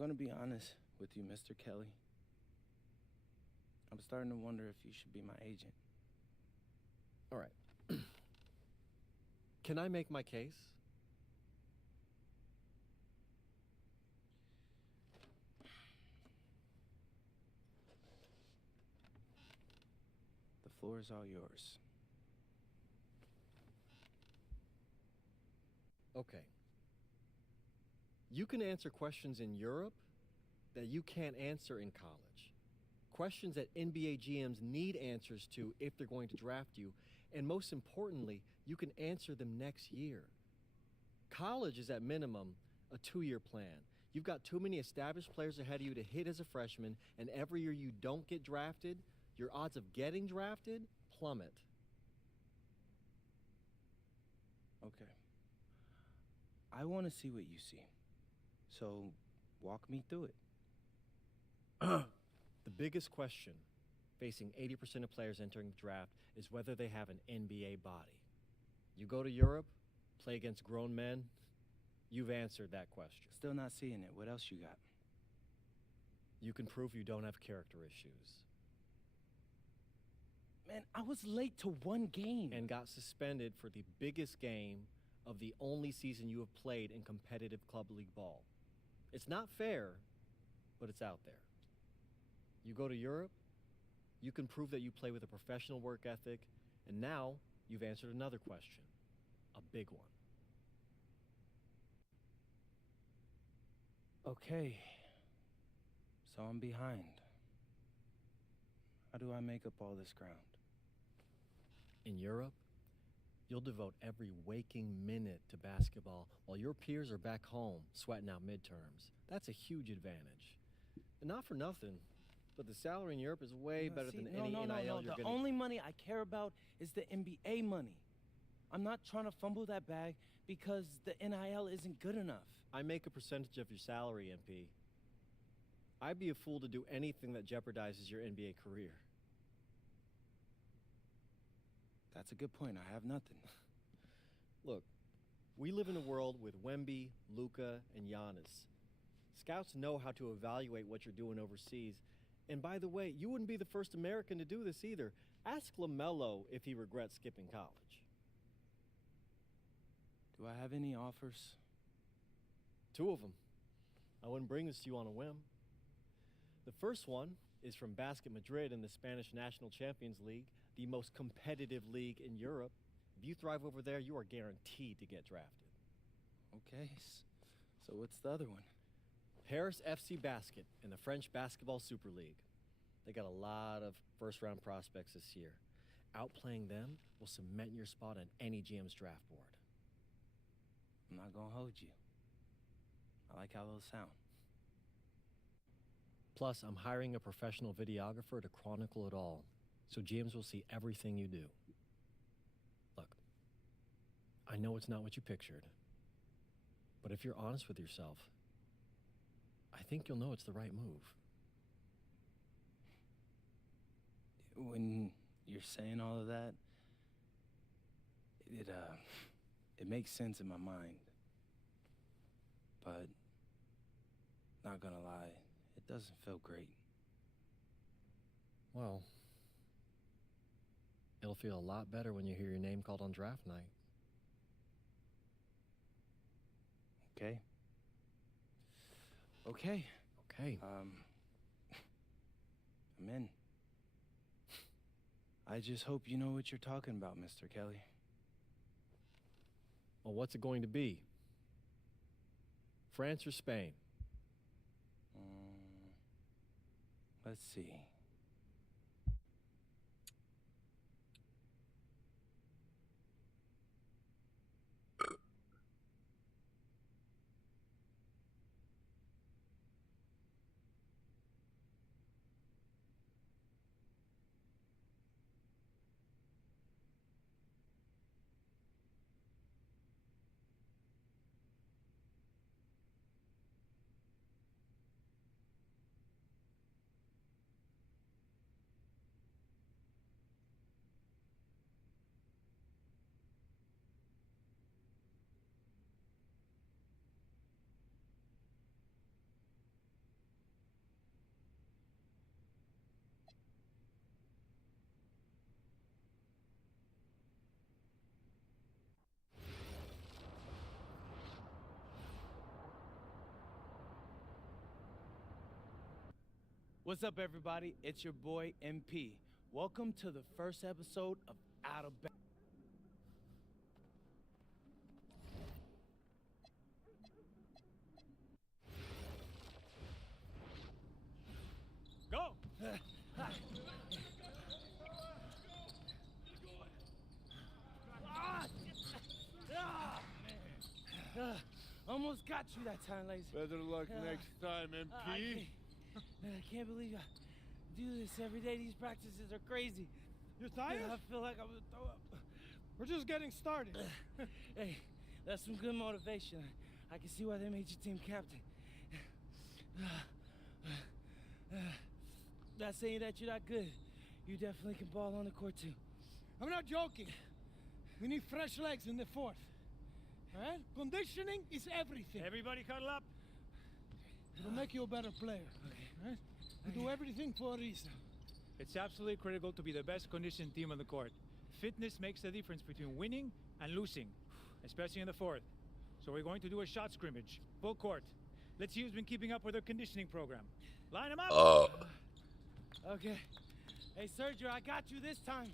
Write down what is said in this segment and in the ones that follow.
gonna be honest with you, Mr. Kelly. I'm starting to wonder if you should be my agent. All right. Can I make my case? The floor is all yours. Okay. You can answer questions in Europe that you can't answer in college. Questions that NBA GMs need answers to if they're going to draft you. And most importantly, you can answer them next year. College is at minimum a 2-year plan. You've got too many established players ahead of you to hit as a freshman, and every year you don't get drafted, your odds of getting drafted plummet. Okay. I want to see what you see. So, walk me through it. The biggest question facing 80% of players entering the draft is whether they have an NBA body. You go to Europe, play against grown men, you've answered that question. Still not seeing it. What else you got? You can prove you don't have character issues. Man, I was late to one game. And got suspended for the biggest game of the only season you have played in competitive club league ball. It's not fair, but it's out there. You go to Europe, you can prove that you play with a professional work ethic, and now you've answered another question, a big one. Okay. So I'm behind. How do I make up all this ground? In Europe, you'll devote every waking minute to basketball while your peers are back home sweating out midterms. That's a huge advantage. And not for nothing, but the salary in Europe is way better than any NIL you're The gonna... only money I care about is the NBA money. I'm not trying to fumble that bag because the NIL isn't good enough. I make a percentage of your salary, MP. I'd be a fool to do anything that jeopardizes your NBA career. That's a good point. I have nothing. Look, we live in a world with Wemby, Luka, and Giannis. Scouts know how to evaluate what you're doing overseas. And by the way, you wouldn't be the first American to do this either. Ask LaMelo if he regrets skipping college. Do I have any offers? 2 of them. I wouldn't bring this to you on a whim. The first one is from Basket Madrid in the Spanish National Champions League, the most competitive league in Europe. If you thrive over there, you are guaranteed to get drafted. Okay, so what's the other one? Paris FC Basket in the French Basketball Super League. They got a lot of first-round prospects this year. Outplaying them will cement your spot on any GM's draft board. I'm not gonna hold you. I like how those sound. Plus, I'm hiring a professional videographer to chronicle it all, so GMs will see everything you do. Look, I know it's not what you pictured, but if you're honest with yourself, I think you'll know it's the right move. When you're saying all of that, it makes sense in my mind. But, not gonna lie, it doesn't feel great. Well, it'll feel a lot better when you hear your name called on draft night. Okay? Okay. Okay. I'm in. I just hope you know what you're talking about, Mr. Kelly. Well, what's it going to be? France or Spain? Let's see. What's up, everybody? It's your boy MP. Welcome to the first episode of Out of Bounds. Go! Almost got you that time, Lazy. Better luck next time, MP. I can't believe I do this every day. These practices are crazy. You're tired? I feel like I'm gonna throw up. We're just getting started. Hey, that's some good motivation. I can see why they made you team captain. Not saying that you're not good. You definitely can ball on the court too. I'm not joking. We need fresh legs in the fourth. All right? Conditioning is everything. Everybody cuddle up. It'll make you a better player. Okay. Right? We do everything for a reason. It's absolutely critical to be the best conditioned team on the court. Fitness makes the difference between winning and losing, especially in the fourth. So we're going to do a shot scrimmage, full court. Let's see who's been keeping up with their conditioning program. Line them up. Okay. Hey, Sergio, I got you this time.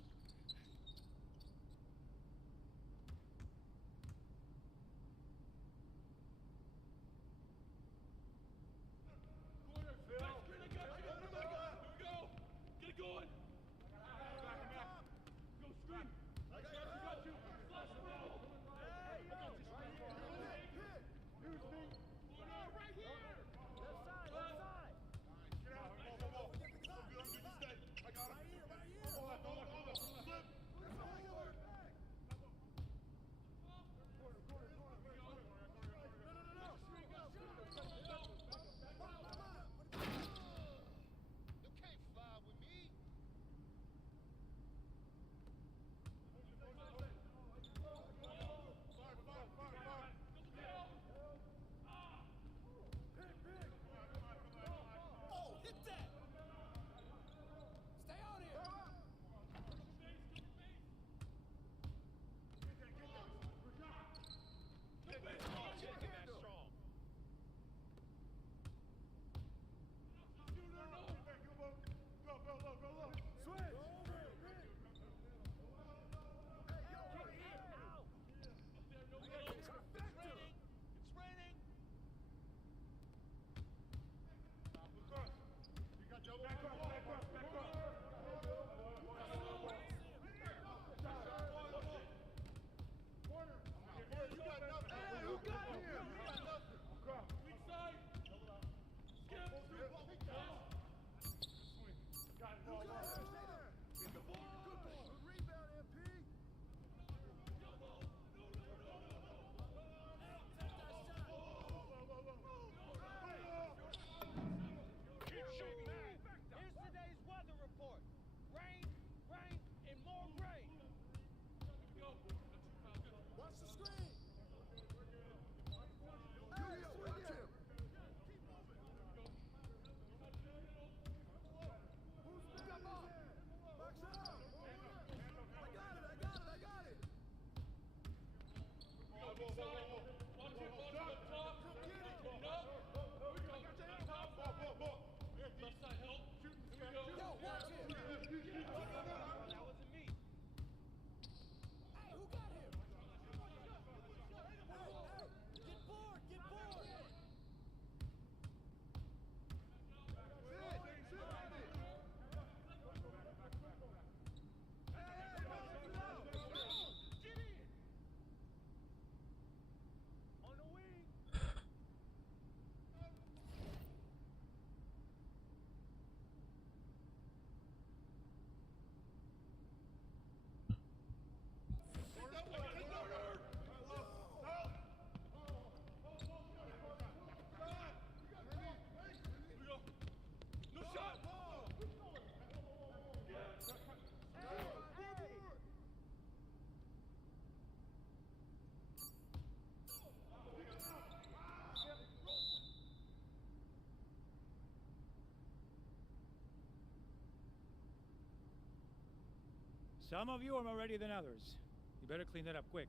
Some of you are more ready than others. You better clean that up quick.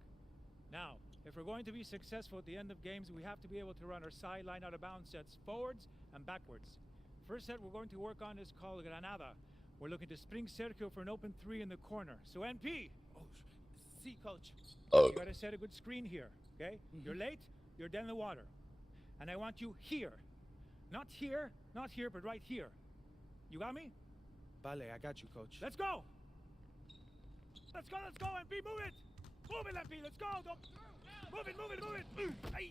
Now, if we're going to be successful at the end of games, we have to be able to run our sideline out of bounds sets forwards and backwards. First set we're going to work on is called Granada. We're looking to spring Sergio for an open 3 in the corner. So NP, Oh, see, coach. you gotta set a good screen here, okay? You're late, you're dead in the water. And I want you here. Not here, but right here. You got me? Vale, I got you, coach. Let's go! Let's go, NP, move it! Move it, NP, let's go! Don't... Move it! Ay,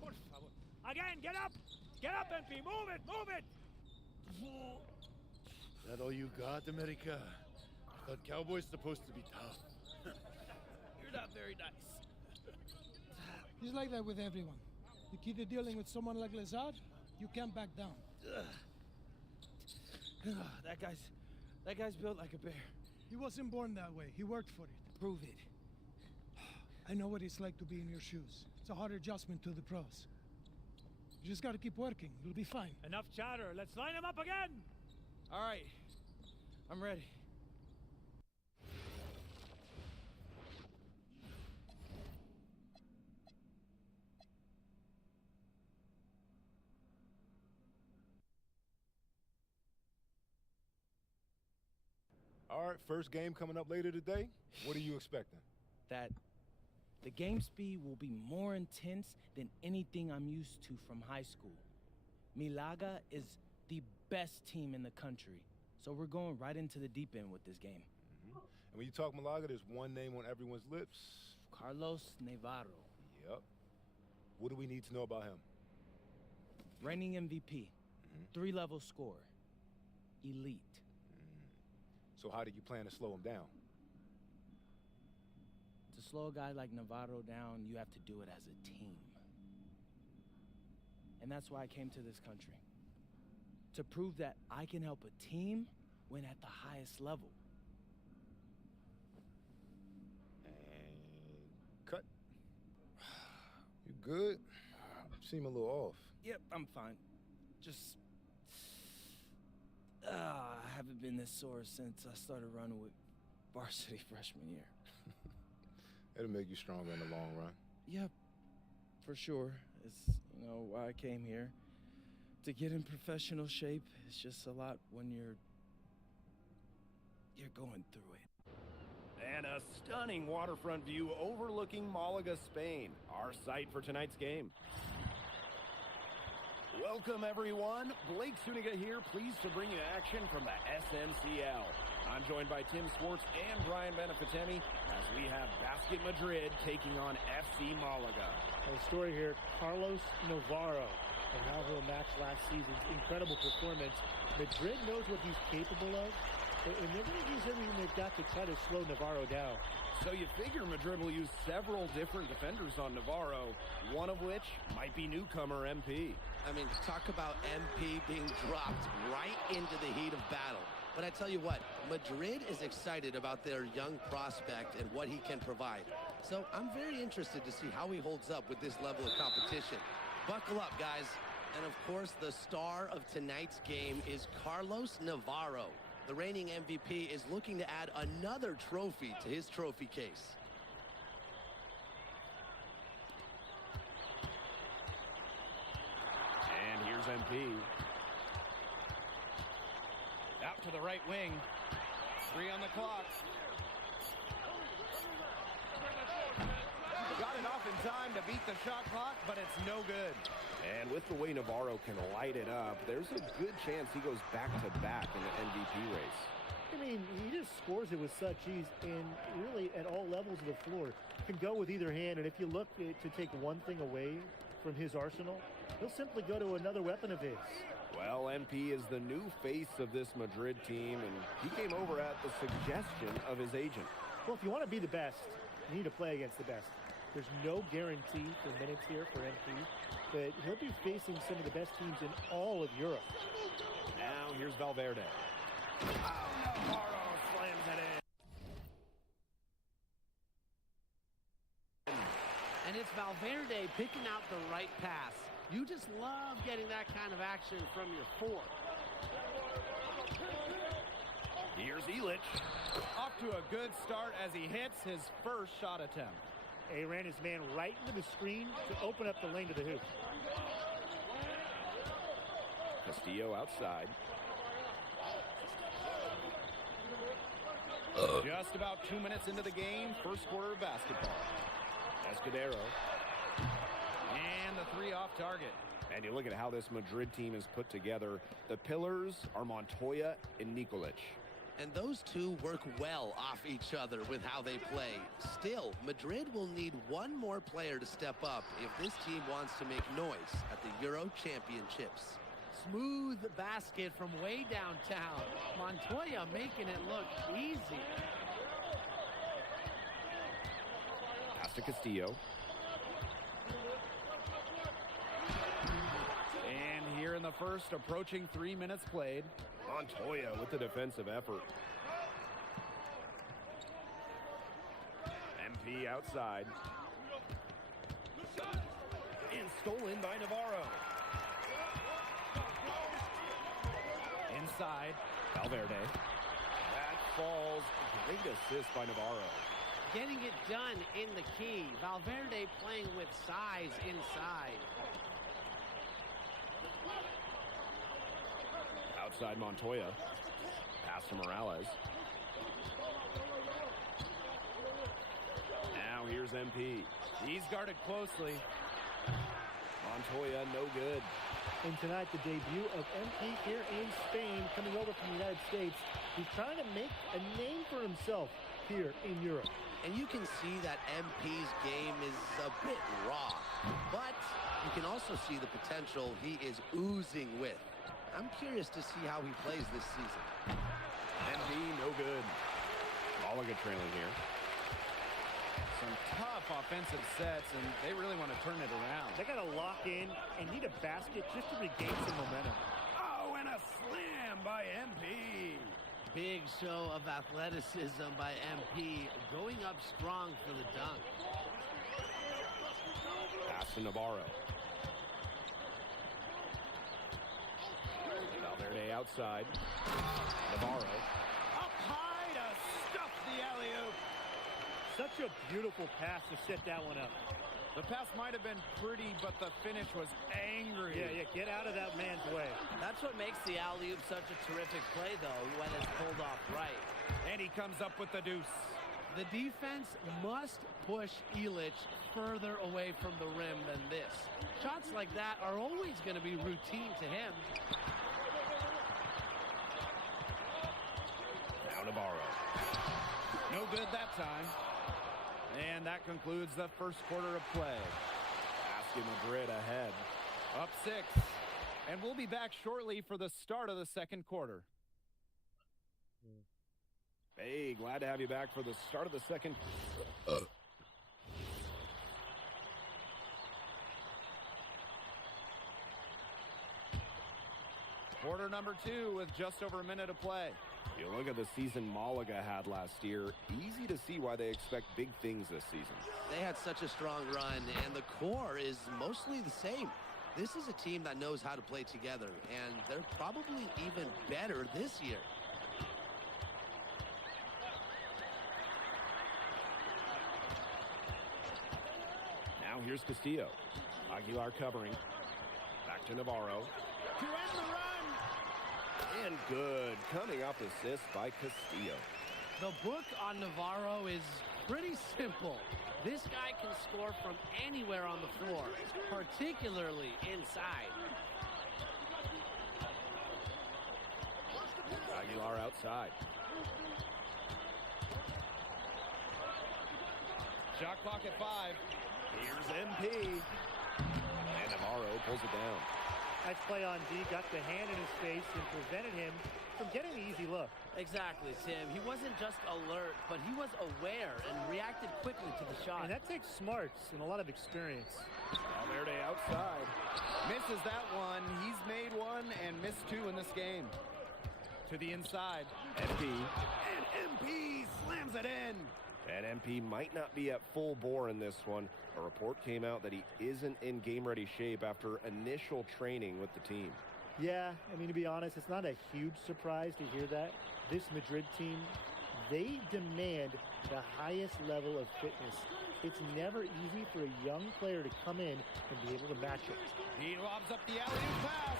por favor. Again, get up, NP, move it! That all you got, America? I thought Cowboys supposed to be tough. You're not very nice. He's like that with everyone. You keep dealing with someone like Lazard, you can't back down. That guy's built like a bear. He wasn't born that way. He worked for it. Prove it. I know what it's like to be in your shoes. It's a hard adjustment to the pros. You just gotta keep working. You'll be fine. Enough chatter, let's line him up again! All right, I'm ready. All right, first game coming up later today. What are you expecting? That the game speed will be more intense than anything I'm used to from high school. Milaga is the best team in the country, so we're going right into the deep end with this game. And when you talk Malaga, there's one name on everyone's lips. Carlos Navarro, Yep. What do we need to know about him? reigning MVP, 3-level scorer, elite. So how do you plan to slow him down? To slow a guy like Navarro down, you have to do it as a team. And that's why I came to this country. To prove that I can help a team win at the highest level. And cut. You good? You seem a little off. Yep, I'm fine. Just... I haven't been this sore since I started running with varsity freshman year. It'll make you stronger in the long run. Yep, for sure. It's, why I came here. To get in professional shape, it's just a lot when you're going through it. And a stunning waterfront view overlooking Malaga, Spain, our site for tonight's game. Welcome, everyone. Blake Zuniga here, pleased to bring you action from the SNCL. I'm joined by Tim Swartz and Brian Benefitemi as we have Basket Madrid taking on FC Malaga. The story here, Carlos Navarro, and how he'll match last season's incredible performance. Madrid knows what he's capable of, and they're going to use everything they've got to try to slow Navarro down. So you figure Madrid will use several different defenders on Navarro, one of which might be newcomer MP. I mean, talk about MP being dropped right into the heat of battle. But I tell you what, Madrid is excited about their young prospect and what he can provide. So I'm very interested to see how he holds up with this level of competition. Buckle up, guys. And of course, the star of tonight's game is Carlos Navarro. The reigning MVP is looking to add another trophy to his trophy case. And here's MP. Out to the right wing. 3 on the clock. Got it off in time to beat the shot clock, but it's no good. And with the way Navarro can light it up, there's a good chance he goes back-to-back in the MVP race. I mean, he just scores it with such ease, and really at all levels of the floor. Can go with either hand, and if you look to take one thing away from his arsenal, he'll simply go to another weapon of his. Well, MP is the new face of this Madrid team, and he came over at the suggestion of his agent. Well, if you want to be the best, you need to play against the best. There's no guarantee for minutes here for MP, but he'll be facing some of the best teams in all of Europe. Now, here's Valverde. Oh, Navarro slams it in. And it's Valverde picking out the right pass. You just love getting that kind of action from your four. Here's Illich. Off to a good start as he hits his first shot attempt. He ran his man right into the screen to open up the lane to the hoop. Castillo outside. Just about 2 minutes into the game, first quarter of basketball. Escudero. And the three off target. And you look at how this Madrid team is put together. The pillars are Montoya and Nikolic. And those two work well off each other with how they play. Still, Madrid will need one more player to step up if this team wants to make noise at the Euro Championships. Smooth basket from way downtown. Montoya making it look easy. Pass to Castillo. And here in the first, approaching 3 minutes played. Montoya with the defensive effort. MP outside. And stolen by Navarro. Inside, Valverde. That falls. Great assist by Navarro. Getting it done in the key. Valverde playing with size inside. Outside Montoya. Pass to Morales. Now here's MP. He's guarded closely. Montoya no good. And tonight, the debut of MP here in Spain, coming over from the United States. He's trying to make a name for himself here in Europe. And you can see that MP's game is a bit raw, but you can also see the potential he is oozing with. I'm curious to see how he plays this season. MP no good. Malaga trailing here. Some tough offensive sets, and they really want to turn it around. They got to lock in and need a basket just to regain some momentum. Oh, and a slam by MP. Big show of athleticism by MP, going up strong for the dunk. Pass to Navarro. Valverde outside. Navarro. Up high to stuff the alley-oop. Such a beautiful pass to set that one up. The pass might have been pretty, but the finish was angry. Yeah, get out of that man's way. That's what makes the alley-oop such a terrific play, though, when it's pulled off right. And he comes up with the deuce. The defense must push Ilic further away from the rim than this. Shots like that are always going to be routine to him. Now Navarro. No good that time. And that concludes the first quarter of play. Basket Madrid ahead. Up 6. And we'll be back shortly for the start of the second quarter. Hey, glad to have you back for the start of the second. Quarter number 2 with just over a minute to play. You look at the season Malaga had last year, easy to see why they expect big things this season. They had such a strong run, and the core is mostly the same. This is a team that knows how to play together, and they're probably even better this year. Now here's Castillo. Aguilar covering. Back to Navarro. To end the run! And good. Coming off assist by Castillo. The book on Navarro is pretty simple. This guy can score from anywhere on the floor, particularly inside. Aguilar outside. Shot clock at 5. Here's MP. And Navarro pulls it down. Nice play on D, got the hand in his face and prevented him from getting the easy look. Exactly, Tim. He wasn't just alert, but he was aware and reacted quickly to the shot. And that takes smarts and a lot of experience. Valverde outside. Misses that one. He's made one and missed 2 in this game. To the inside. MP. And MP slams it in. And MP might not be at full bore in this one. A report came out that he isn't in game-ready shape after initial training with the team. Yeah, I mean, to be honest, it's not a huge surprise to hear that. This Madrid team, they demand the highest level of fitness. It's never easy for a young player to come in and be able to match it. He lobs up the alley-oop pass.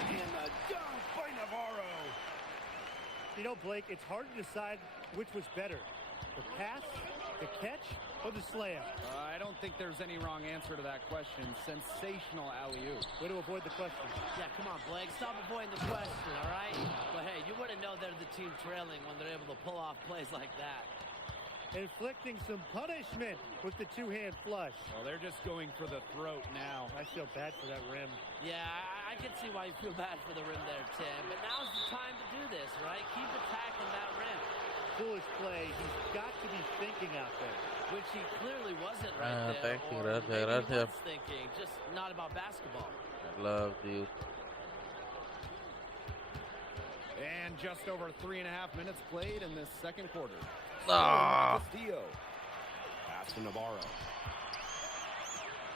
And the dunk by Navarro. You know, Blake, it's hard to decide which was better, the pass, the catch, or the slam. I don't think there's any wrong answer to that question. Sensational alley-oop. Way to avoid the question. Yeah, come on, Blake. Stop avoiding the question, all right? But hey, you wouldn't know they're the team trailing when they're able to pull off plays like that. Inflicting some punishment with the two-hand flush. Well, they're just going for the throat now. I feel bad for that rim. Yeah, I can see why you feel bad for the rim there, Tim. But now's the time to do this, right? Keep attacking that rim. Foolish play. He's got to be thinking out there. Which he clearly wasn't right there. Thank you, or gracias, maybe he gracias. was thinking, just not about basketball. I love you. And just over 3.5 minutes played in this second quarter. Ah. Castillo. Pass to Navarro.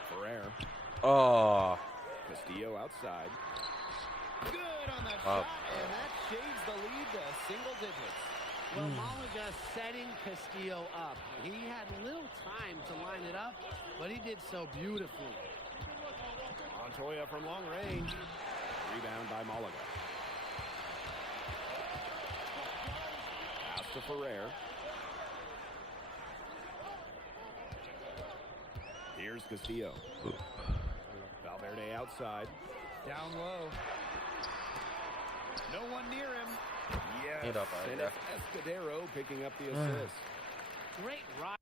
Ferrer. Oh. Castillo outside. Good on the Wow. shot, and that shaves the lead to single digits. Well, Malaga setting Castillo up. He had little time to line it up, but he did so beautifully. Montoya from long range. Rebound by Malaga. Pass to Ferrer. Here's Castillo. Valverde outside. Down low. No one near him. Yes. Get up, And yeah. it's Escudero picking up the assist. Great rise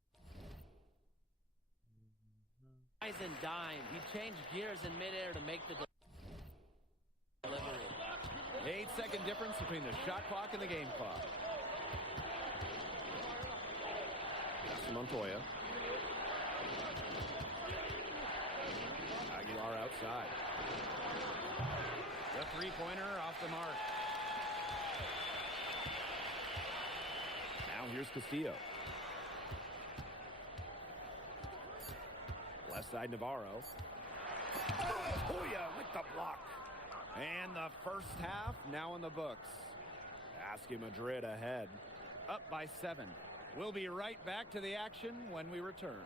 and dime. He changed gears in midair to make the delivery. 8-second difference between the shot clock and the game clock. Pass to Montoya. Aguilar outside. The three-pointer off the mark. Now here's Castillo. Left side Navarro. Montoya with the block. And the first half now in the books. Basket Madrid ahead. Up by 7. We'll be right back to the action when we return.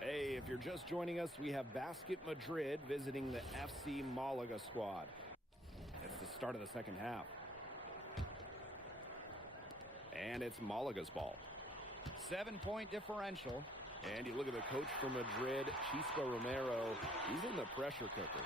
Hey, if you're just joining us, we have Basket Madrid visiting the FC Malaga squad. It's the start of the second half. And it's Malaga's ball. 7-point differential. And you look at the coach from Madrid, Chispa Romero. He's in the pressure cooker.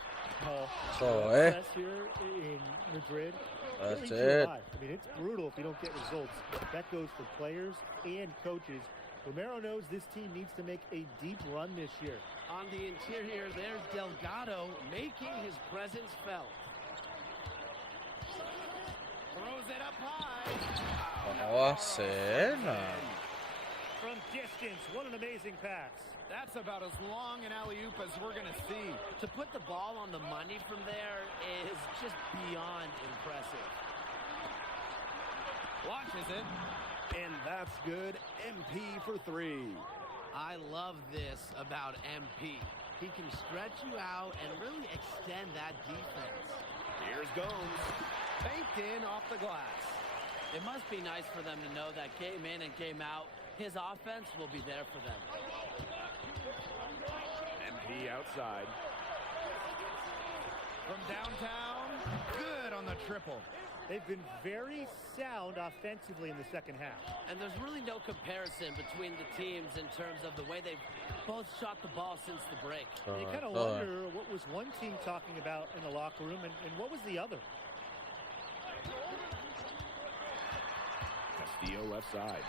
Success here in Madrid. That's really it. I mean, it's brutal if you don't get results. That goes for players and coaches. Romero knows this team needs to make a deep run this year. On the interior, there's Delgado making his presence felt. Throws it up high. Nossa, From distance, what an amazing pass. That's about as long an alley-oop as we're going to see. To put the ball on the money from there is just beyond impressive. Launches it. And that's good. MP for 3. I love this about MP. He can stretch you out and really extend that defense. Here's Gomes. Banked in off the glass. It must be nice for them to know that game in and game out, his offense will be there for them. MP outside. From downtown. Good on the triple. They've been very sound offensively in the second half. And there's really no comparison between the teams in terms of the way they've both shot the ball since the break. You kind of wonder what was one team talking about in the locker room and what was the other. Castillo left side.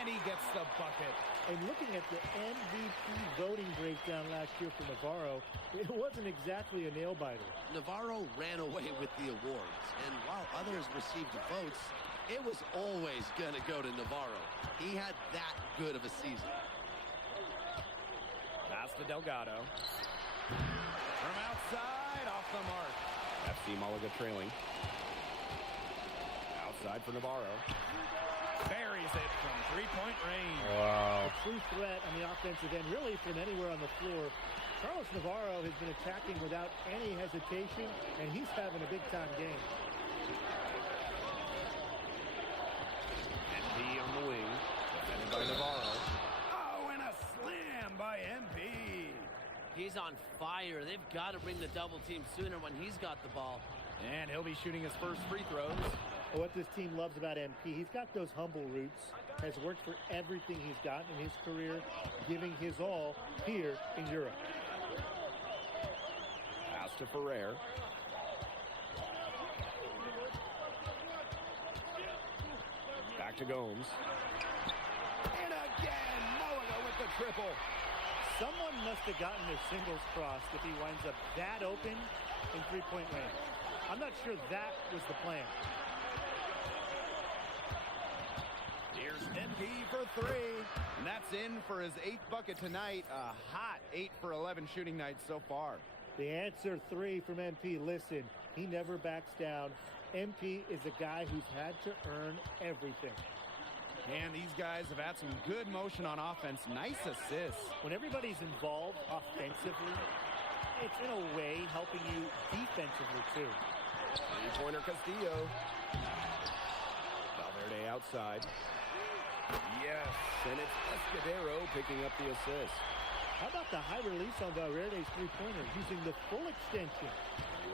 And he gets the bucket. And looking at the MVP voting breakdown last year for Navarro, it wasn't exactly a nail-biter. Navarro ran away with the awards, and while others received votes, it was always going to go to Navarro. He had that good of a season. Pass to Delgado. From outside, off the mark. FC Malaga trailing. Outside for Navarro. Buries it from three-point range. wow. A true threat on the offensive end, really from anywhere on the floor. Carlos Navarro has been attacking without any hesitation, and he's having a big-time game. MP on the wing. Defended by Navarro. Oh, and a slam by MP. He's on fire. They've got to bring the double team sooner when he's got the ball. And he'll be shooting his first free throws. What this team loves about MP, he's got those humble roots, has worked for everything he's gotten in his career, giving his all here in Europe. Pass to Ferrer. Back to Gomes. And again, Mulliga with the triple. Someone must have gotten their singles crossed if he winds up that open in three-point range. I'm not sure that was the plan. Here's MP for three. And that's in for his 8th bucket tonight. A hot 8 for 11 shooting night so far. The answer 3 from MP. Listen, he never backs down. MP is a guy who's had to earn everything. And these guys have had some good motion on offense. Nice assists. When everybody's involved offensively, it's in a way helping you defensively too. Three-pointer Castillo. Valverde outside. Yes, and it's Escudero picking up the assist. How about the high release on Valverde's three-pointer using the full extension?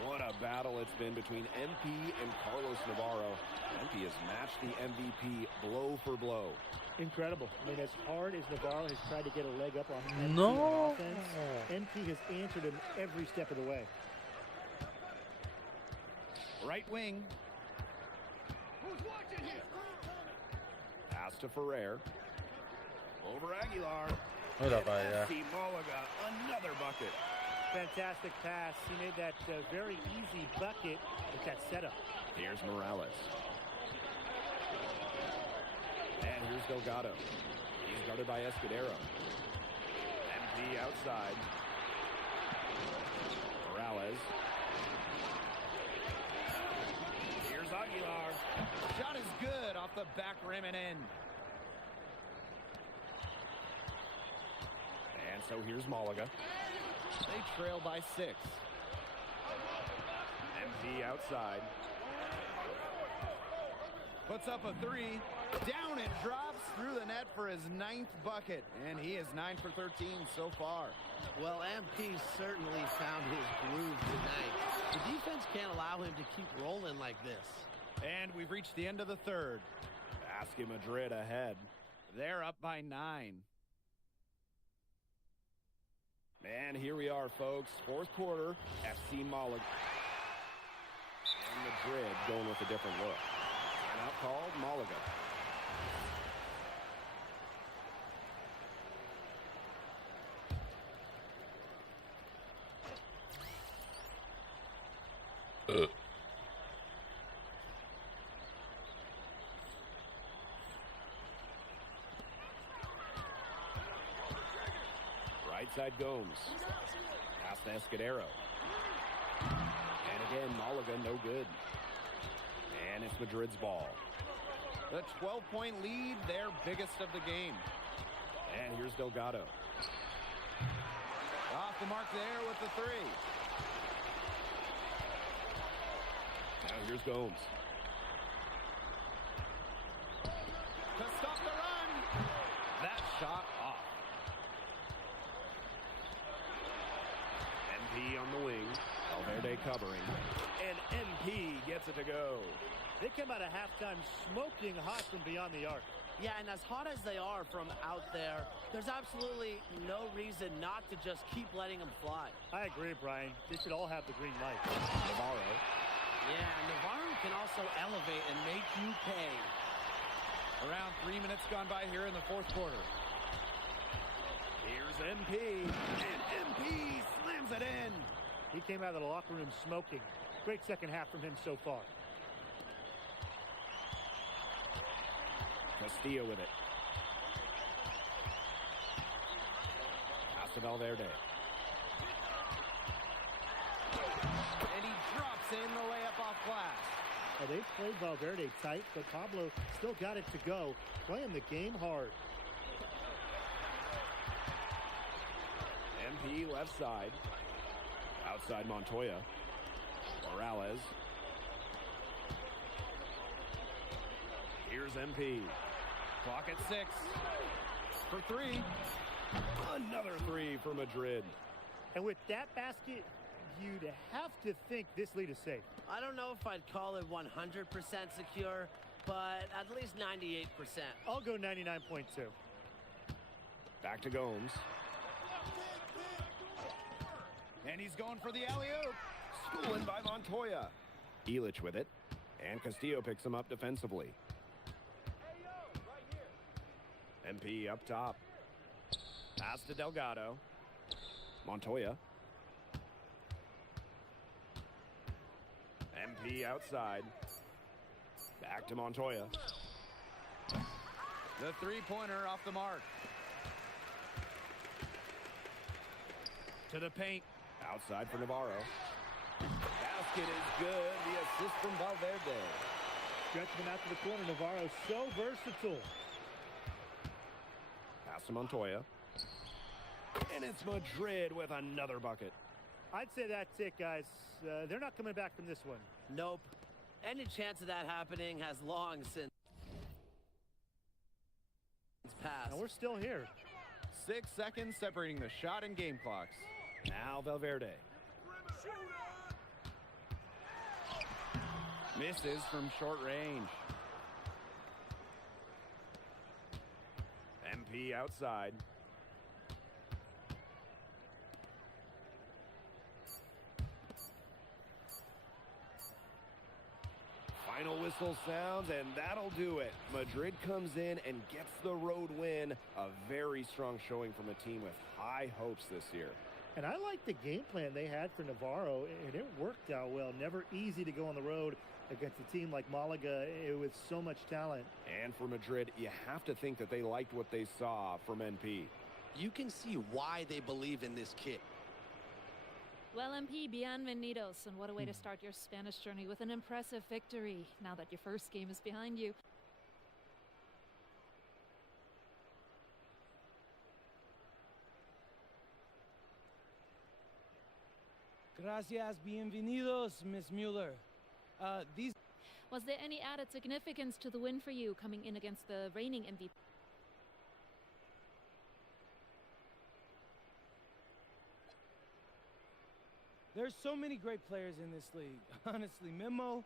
What a battle it's been between MP and Carlos Navarro. MP has matched the MVP blow for blow. Incredible. I mean, as hard as Navarro has tried to get a leg up on MP No. on offense, MP has answered him every step of the way. Right wing. Who's watching here? Pass to Ferrer. Over Aguilar. Mira para allá. FC Malaga, another bucket. Fantastic pass. He made that very easy bucket with that setup. Here's Morales. And here's Delgado. He's guarded by Escudero. MP outside. Morales. Here's Aguilar. Shot is good off the back rim and in. And so here's Malaga. They trail by 6. MP outside. Puts up a 3. Down and drops through the net for his 9th bucket. And he is 9 for 13 so far. Well, MP certainly found his groove tonight. The defense can't allow him to keep rolling like this. And we've reached the end of the third. Basket Madrid ahead. They're up by 9. And here we are, folks. 4th quarter, FC Malaga. And Madrid going with a different look. Timeout called, Malaga. Right side Gomes. Pass to Escudero. And again, Malaga no good. And it's Madrid's ball. The 12-point lead, their biggest of the game. And here's Delgado. Off the mark there with the 3. Now here's Gomes. To stop the run. That shot off. MP on the wing. Valverde covering. And MP gets it to go. They came out of halftime smoking hot from beyond the arc. Yeah, and as hot as they are from out there, there's absolutely no reason not to just keep letting them fly. I agree, Brian. They should all have the green light. Navarro. Yeah, Navarro can also elevate and make you pay. Around 3 minutes gone by here in the 4th quarter. Here's MP. And MP slams it in. He came out of the locker room smoking. Great second half from him so far. Castillo with it. Pass to Valverde. And he drops in the layup off glass. Now, they've played Valverde tight, but Pablo still got it to go. Playing the game hard. MP left side. Outside Montoya. Morales. Here's MP. Clock at 6. For 3. Another 3 for Madrid. And with that basket, you'd have to think this lead is safe. I don't know if I'd call it 100% secure, but at least 98%. I'll go 99.2. Back to Gomes. And he's going for the alley-oop. Stolen by Montoya. Elich with it. And Castillo picks him up defensively. MP up top. Pass to Delgado. Montoya. MP outside. Back to Montoya. The three-pointer off the mark. To the paint. Outside for Navarro. Basket is good. The assist from Valverde. Stretching him out to the corner. Navarro so versatile. Pass to Montoya. And it's Madrid with another bucket. I'd say that's it, guys. They're not coming back from this one. Nope. Any chance of that happening has long since passed. And we're still here. 6 seconds separating the shot and game clocks. Now Valverde. Misses from short range. MP outside. Final whistle sounds, and that'll do it. Madrid comes in and gets the road win. A very strong showing from a team with high hopes this year. And I like the game plan they had for Navarro, and it worked out well. Never easy to go on the road against a team like Malaga with so much talent. And for Madrid, you have to think that they liked what they saw from NP. You can see why they believe in this kid. Well, MP, bienvenidos, and what a way to start your Spanish journey with an impressive victory, now that your first game is behind you. Gracias, bienvenidos, Miss Mueller. Was there any added significance to the win for you, coming in against the reigning MVP? There's so many great players in this league. Honestly, Memo.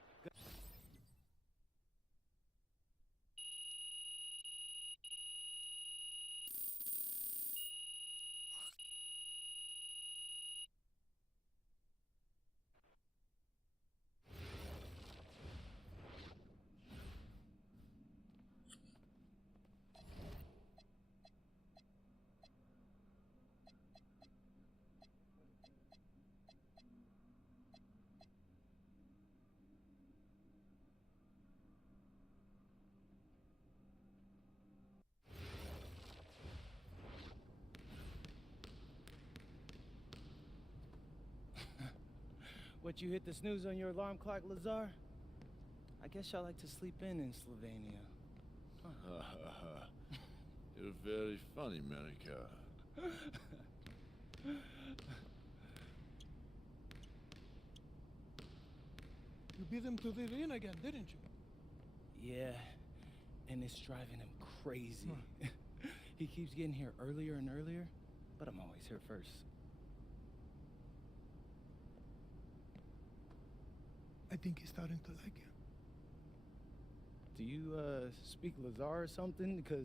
What, you hit the snooze on your alarm clock, Lazar? I guess y'all like to sleep in Slovenia. You're very funny, America. You beat them to the arena again, didn't you? Yeah, and it's driving him crazy. He keeps getting here earlier and earlier, but I'm always here first. I think he's starting to like you. Do you speak Lazar or something? Because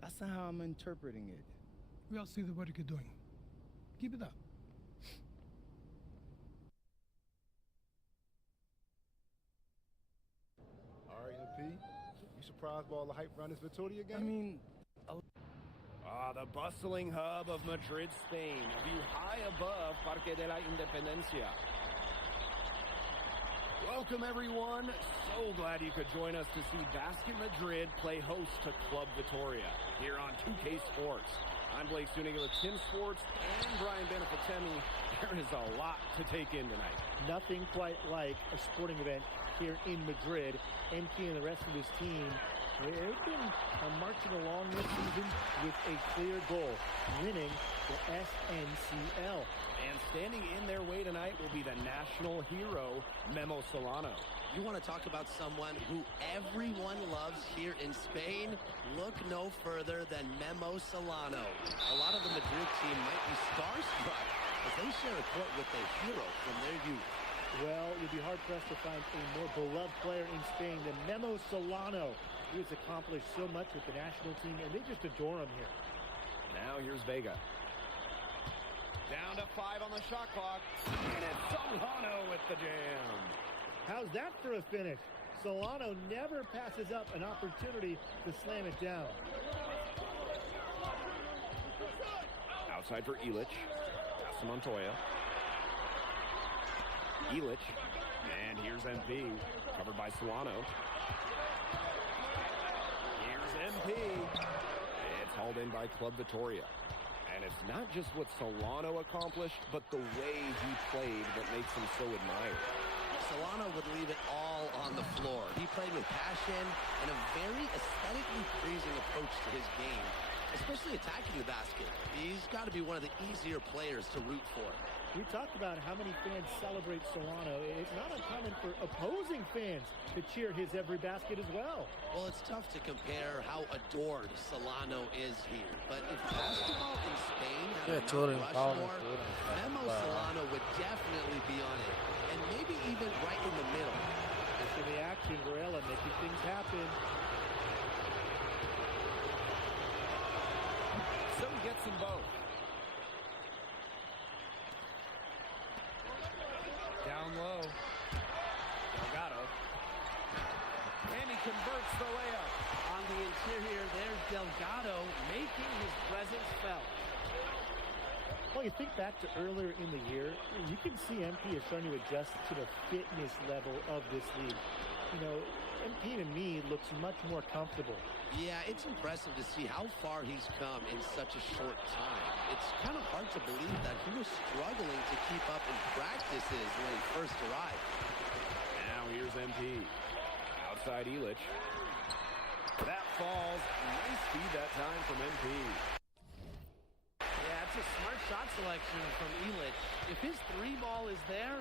that's not how I'm interpreting it. We all see the work you're doing. Keep it up. All right, MP. You surprised by all the hype around this Vitoria game? I mean... The bustling hub of Madrid, Spain. View high above Parque de la Independencia. Welcome, everyone. So glad you could join us to see Basket Madrid play host to Club Vitoria here on 2K Sports. I'm Blake Zuniga with Tim Sports and Brian Benefitemi. There is a lot to take in tonight. Nothing quite like a sporting event here in Madrid. MP and the rest of his team, they've been marching along this season with a clear goal, winning the SNCL. And standing in their way tonight will be the national hero, Memo Solano. You want to talk about someone who everyone loves here in Spain? Look no further than Memo Solano. A lot of the Madrid team might be starstruck as they the court with a hero from their youth. Well, you'd be hard-pressed to find a more beloved player in Spain than Memo Solano. He has accomplished so much with the national team, and they just adore him here. Now here's Vega. Down to 5 on the shot clock. And it's Solano with the jam. How's that for a finish? Solano never passes up an opportunity to slam it down. Outside for Illich. Pass to Montoya. Illich. And here's MP. Covered by Solano. Here's MP. It's hauled in by Club Vitoria. And it's not just what Solano accomplished, but the way he played that makes him so admired. Solano would leave it all on the floor. He played with passion and a very aesthetically pleasing approach to his game, especially attacking the basket. He's got to be one of the easier players to root for. We talked about how many fans celebrate Solano. It's not uncommon for opposing fans to cheer his every basket as well. Well, it's tough to compare how adored Solano is here. But if basketball in Spain had a Mount Rushmore, Memo Solano would definitely be on it. And maybe even right in the middle. Just in the action, Varela making things happen. So he gets them both. Down low. Delgado. And he converts the layup. On the interior, there's Delgado making his presence felt. Well, you think back to earlier in the year, you can see MP is starting to adjust to the fitness level of this league. You know, MP to me looks much more comfortable. Yeah, it's impressive to see how far he's come in such a short time. It's kind of hard to believe that he was struggling to keep up in practices when he first arrived. Now here's MP. Outside Illich. That falls. Nice speed that time from MP. Yeah, it's a smart shot selection from Illich. If his three ball is there,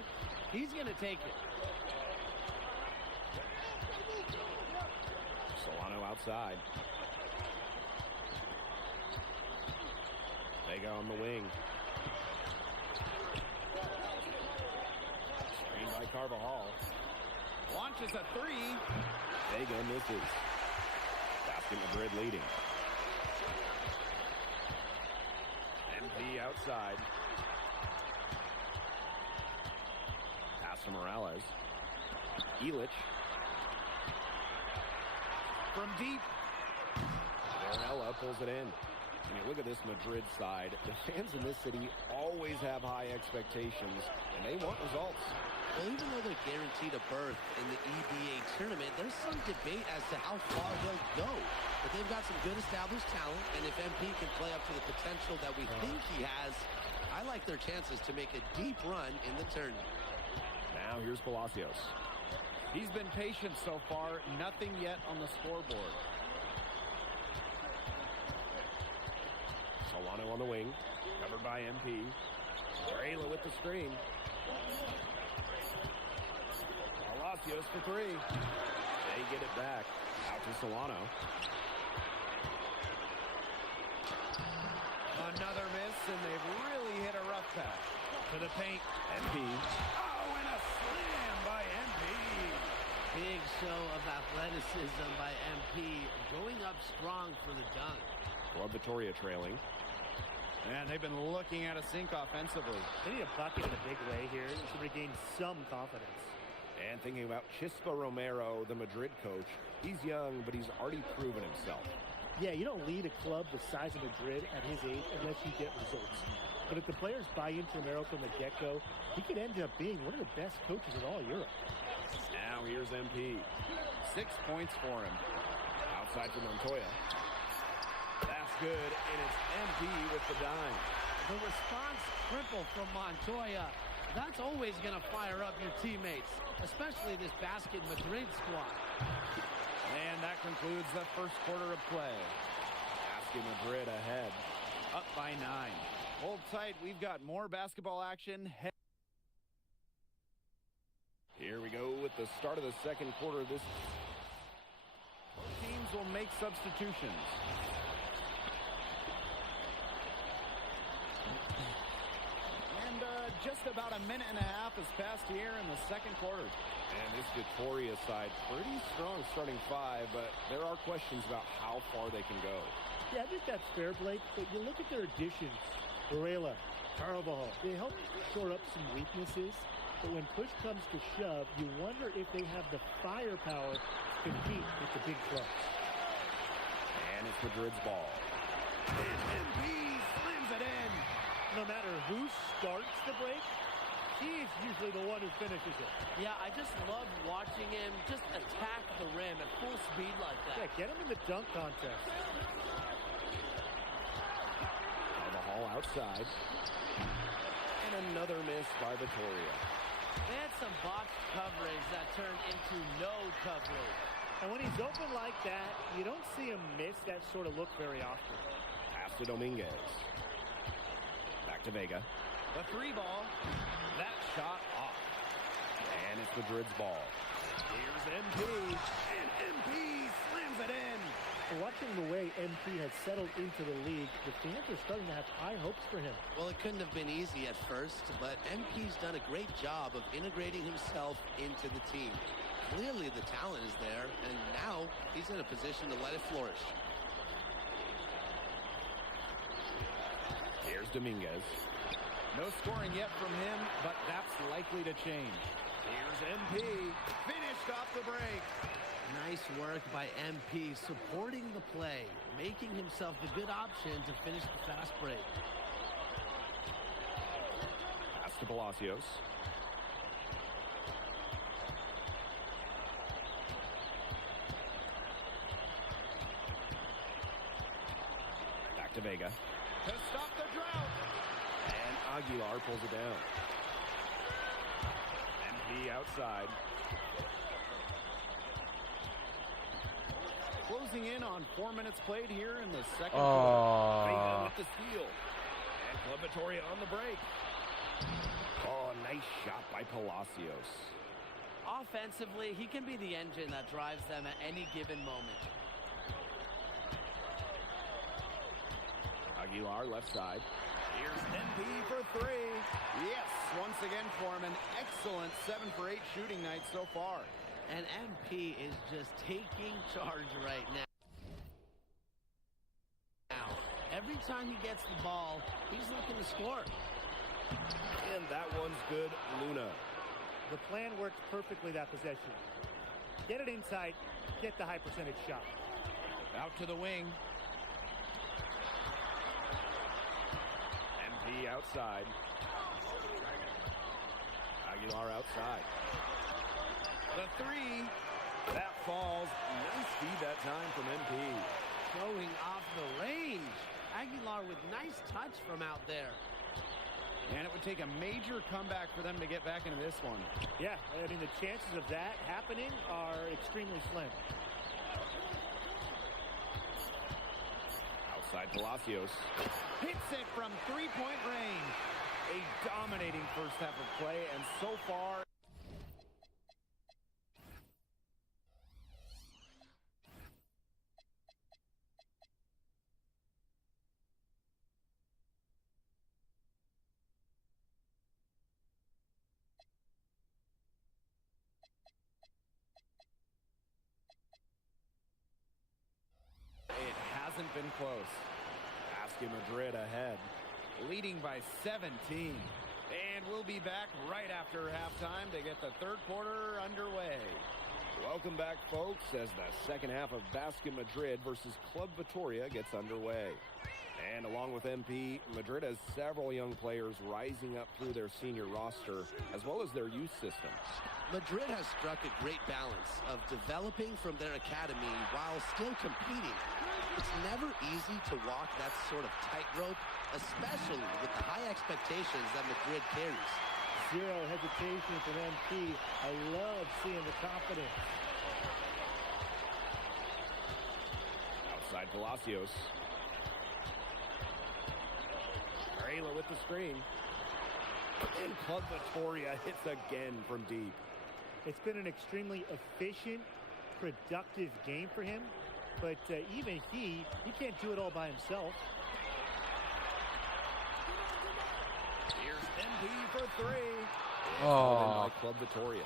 he's going to take it. Solano outside. Vega on the wing. Screened by Carvajal. Launches a three. Vega misses. Basket Madrid leading. MP outside. Pass to Morales. Illich. From deep. Varela pulls it in. And you look at this Madrid side. The fans in this city always have high expectations, and they want results. Well, even though they're guaranteed a berth in the EBA tournament, there's some debate as to how far they'll go. But they've got some good established talent, and if MP can play up to the potential that we think he has, I like their chances to make a deep run in the tournament. Now here's Palacios. He's been patient so far. Nothing yet on the scoreboard. Solano on the wing. Covered by MP. Varela with the screen. Palacios for three. They get it back. Out to Solano. Another miss, and they've really hit a rough patch. To the paint. MP. Oh, and a slam by MP. Big show of athleticism by MP, going up strong for the dunk. Club Vitoria trailing. And they've been looking at a sink offensively. They need a bucket in a big way here to regain some confidence. And thinking about Chispa Romero, the Madrid coach, he's young, but he's already proven himself. Yeah, you don't lead a club the size of Madrid at his age unless you get results. But if the players buy into Romero from the get-go, he could end up being one of the best coaches in all Europe. Now here's MP. 6 points for him. Outside for Montoya. That's good, and it's MP with the dime. The response triple from Montoya. That's always going to fire up your teammates, especially this Basket Madrid squad. And that concludes the first quarter of play. Basket Madrid ahead, up by 9. Hold tight, we've got more basketball action. Here we go with the start of the second quarter. This teams will make substitutions. And Just about a minute and a half has passed here in the second quarter. And this Vitoria side, pretty strong starting five, but there are questions about how far they can go. Yeah, I think that's fair, Blake, but you look at their additions. Varela, Carvajal, they help shore up some weaknesses, but when push comes to shove, you wonder if they have the firepower to compete with the big clubs. And it's Madrid's ball. And MP slams it in. No matter who starts the break, he's usually the one who finishes it. Yeah, I just love watching him just attack the rim at full speed like that. Yeah, get him in the dunk contest. Carvajal outside. And another miss by Vitoria. They had some box coverage that turned into no coverage. And when he's open like that, you don't see him miss that sort of look very often. Pass to Dominguez. Back to Vega. The three ball. That shot off. And it's Madrid's ball. Here's MP. And MP slams it in. Watching the way MP has settled into the league, the fans are starting to have high hopes for him. Well, it couldn't have been easy at first, but MP's done a great job of integrating himself into the team. Clearly the talent is there, and now he's in a position to let it flourish. Here's Dominguez. No scoring yet from him, but that's likely to change. Here's MP. Finished off the break. Nice work by MP, supporting the play, making himself the good option to finish the fast break. Pass to Palacios. Back to Vega. To stop the drought. And Aguilar pulls it down. MP outside. Closing in on 4 minutes played here in the second quarter. Vega with the steal. And Club Vitoria on the break. Oh, nice shot by Palacios. Offensively, he can be the engine that drives them at any given moment. Aguilar left side. Here's MP for three. Yes, once again for him, an excellent 7 for 8 shooting night so far. And MP is just taking charge right now. Every time he gets the ball, he's looking to score. And that one's good, Luna. The plan works perfectly that possession. Get it inside, get the high percentage shot. Out to the wing. MP outside. Aguilar outside. The three. That falls. Nice feed that time from MP. Going off the range. Aguilar with nice touch from out there. And it would take a major comeback for them to get back into this one. Yeah, I mean, the chances of that happening are extremely slim. Outside Palacios. Hits it from three-point range. A dominating first half of play, and so far... It hasn't been close. Basket Madrid ahead, leading by 17. And we'll be back right after halftime to get the third quarter underway. Welcome back, folks, as the second half of Basket Madrid versus Club Vitoria gets underway. And along with MP, Madrid has several young players rising up through their senior roster, as well as their youth system. Madrid has struck a great balance of developing from their academy while still competing. It's never easy to walk that sort of tightrope, especially with the high expectations that Madrid carries. Zero hesitation from MP. I love seeing the confidence. Outside Palacios. Varela with the screen. And Club Vitoria hits again from deep. It's been an extremely efficient, productive game for him, but even he can't do it all by himself. Here's MP. MP for three. Oh. By Club Vittoria.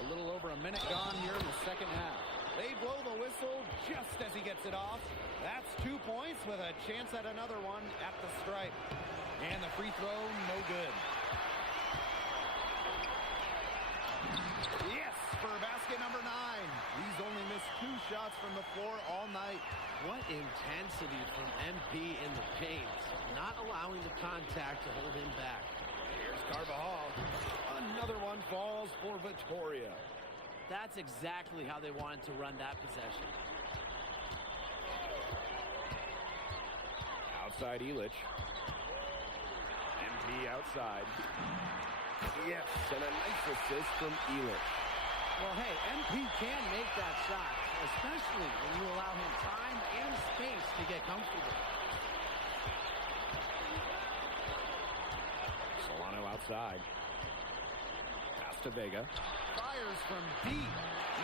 A little over a minute gone here in the second half. They blow the whistle just as he gets it off. That's 2 points with a chance at another one at the stripe. And the free throw, no good. Yes, for basket number 9. He's only missed 2 shots from the floor all night. What intensity from MP in the paint. Not allowing the contact to hold him back. Here's Carvajal. Another one falls for Vittoria. That's exactly how they wanted to run that possession. Outside Illich. MP outside. Yes, and a nice assist from Illich. Well, hey, MP can make that shot, especially when you allow him time and space to get comfortable. Solano outside. Pass to Vega. Fires from deep.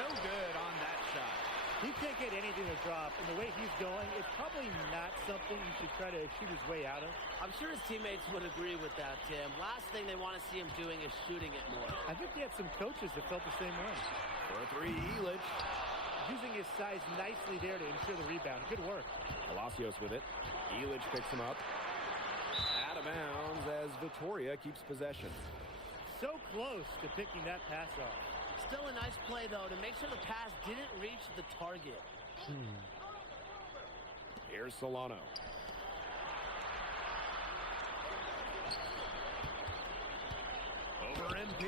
No good on that shot. He can't get anything to drop, and the way he's going, it's probably not something you should try to shoot his way out of. I'm sure his teammates would agree with that, Tim. Last thing they want to see him doing is shooting it more. I think he had some coaches that felt the same way. For a three, Illich. Using his size nicely there to ensure the rebound. Good work. Palacios with it. Illich picks him up. Out of bounds as Vittoria keeps possession. So close to picking that pass off. Still a nice play, though, to make sure the pass didn't reach the target. Here's Solano. Over MP.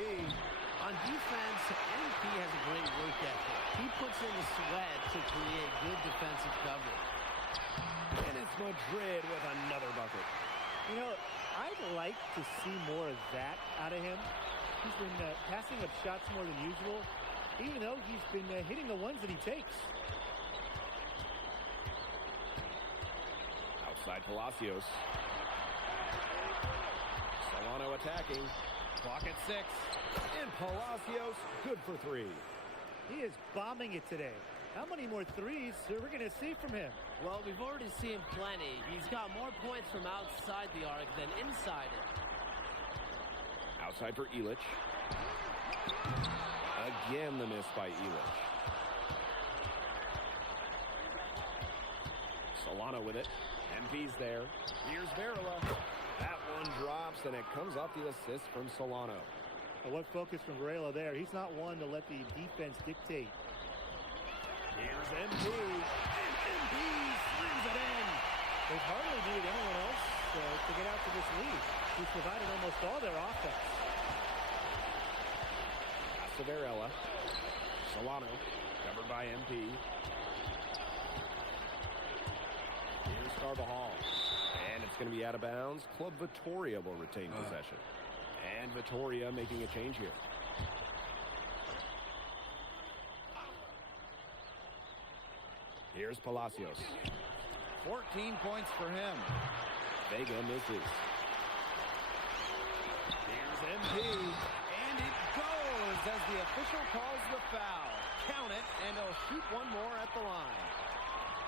On defense, MP has a great work ethic. He puts in the sweat to create good defensive coverage. And it's Madrid with another bucket. You know, I'd like to see more of that out of him. He's been passing up shots more than usual, even though he's been hitting the ones that he takes. Outside Palacios. Solano attacking. Clock at 6. And Palacios, good for 3. He is bombing it today. How many more threes are we going to see from him? Well, we've already seen plenty. He's got more points from outside the arc than inside it. Outside for Illich. Again, the miss by Illich. Solano with it. MP's there. Here's Varela. That one drops, and it comes off the assist from Solano. And what focus from Varela there. He's not one to let the defense dictate. Here's MP. And MP slams it in. They've hardly needed anyone else to get out to this lead. He's provided almost all their offense. Pass to Varela. Solano, covered by MP. Here's Carvajal. And it's going to be out of bounds. Club Vittoria will retain possession. And Vittoria making a change here. Here's Palacios. 14 points for him. Vega misses. Here's MP. And it goes as the official calls the foul. Count it, and he'll shoot one more at the line.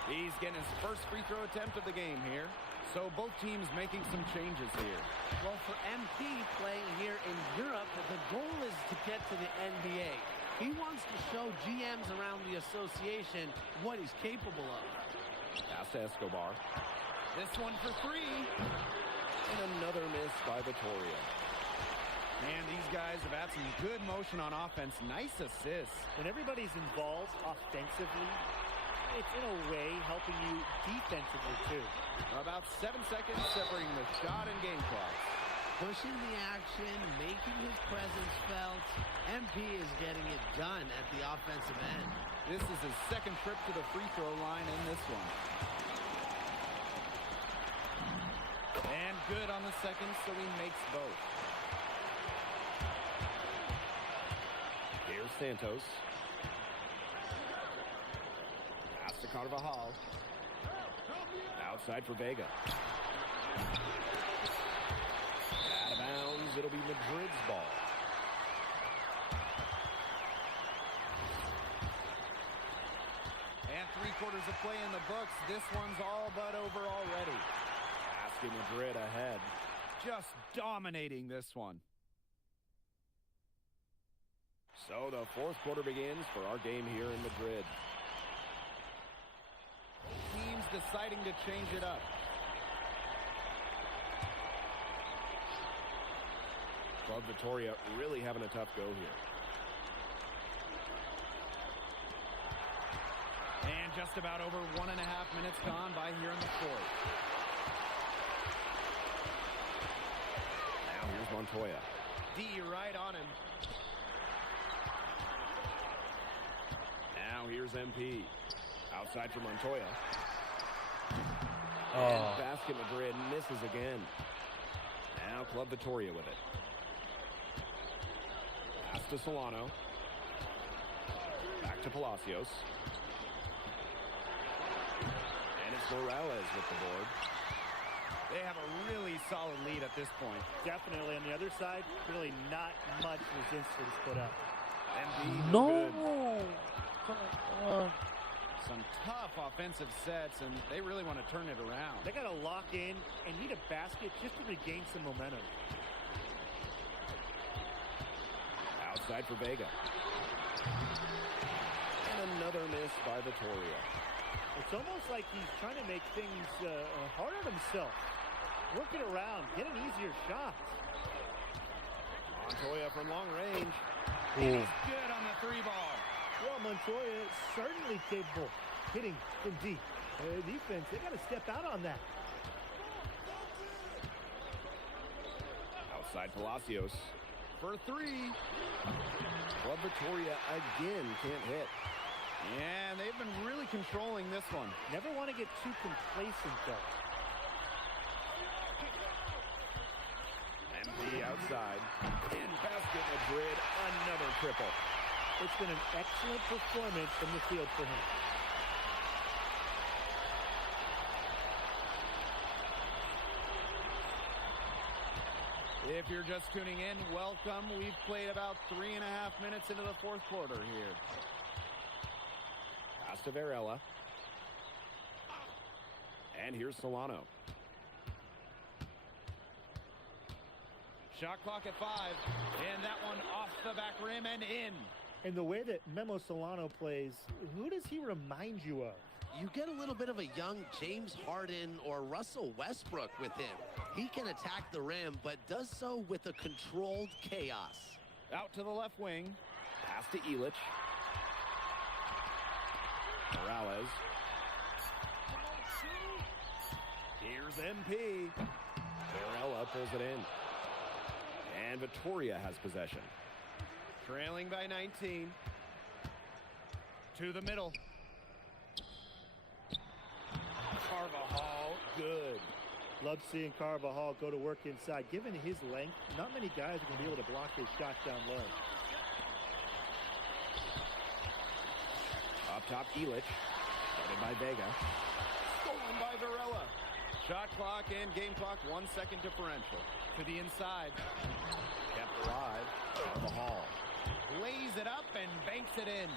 He's getting his first free throw attempt of the game here. So both teams making some changes here. Well, for MP playing here in Europe, the goal is to get to the NBA. He wants to show GMs around the association what he's capable of. Pass to Escobar. This one for 3. And another miss by Vittoria. And these guys have had some good motion on offense. Nice assists. When everybody's involved offensively, it's in a way helping you defensively too. About 7 seconds separating the shot and game clock. Pushing the action, making his presence felt. MP is getting it done at the offensive end. This is his second trip to the free throw line in this one. And good on the second, so he makes both. Here's Santos. Pass to Carvajal. Outside for Vega. Out of bounds, it'll be Madrid's ball. And 3 quarters of play in the books. This one's all but over already. Basket Madrid ahead. Just dominating this one. So the fourth quarter begins for our game here in Madrid. Teams deciding to change it up. Club Vitoria really having a tough go here. And just about over 1.5 minutes gone by here in the fourth. Now here's Montoya. D right on him. Now here's MP. Outside for Montoya. Oh. And Basket Madrid misses again. Now Club Vitoria with it. Pass to Solano. Back to Palacios. And it's Morales with the board. They have a really solid lead at this point. Definitely on the other side, really not much resistance put up. MB No. good. Some tough offensive sets, and they really want to turn it around. They got to lock in and need a basket just to regain some momentum. Outside for Vega. And another miss by Vitoria. It's almost like he's trying to make things hard on himself. Work it around, get an easier shot. Montoya from long range. Ooh. Good on the three ball. Well, Montoya is certainly capable hitting from deep. Defense, they got to step out on that. Outside Palacios for three. Club Vitoria again can't hit. And they've been really controlling this one. Never want to get too complacent, though. MP outside. And Basket Madrid, another triple. It's been an excellent performance from the field for him. If you're just tuning in, welcome. We've played about 3.5 minutes into the fourth quarter here. Pass to Varela. And here's Solano. Shot clock at 5. And that one off the back rim and in. And the way that Memo Solano plays, who does he remind you of? You get a little bit of a young James Harden or Russell Westbrook with him. He can attack the rim, but does so with a controlled chaos. Out to the left wing. Pass to Illich. Morales. Here's MP. Varela pulls it in. And Vitoria has possession. Trailing by 19. To the middle. Carvajal, good. Love seeing Carvajal go to work inside. Given his length, not many guys are going to be able to block his shot down low. Up top, Illich. Started by Vega. Stolen by Varela. Shot clock and game clock 1 second differential. To the inside. Kept alive. Carvajal. Lays it up and banks it in.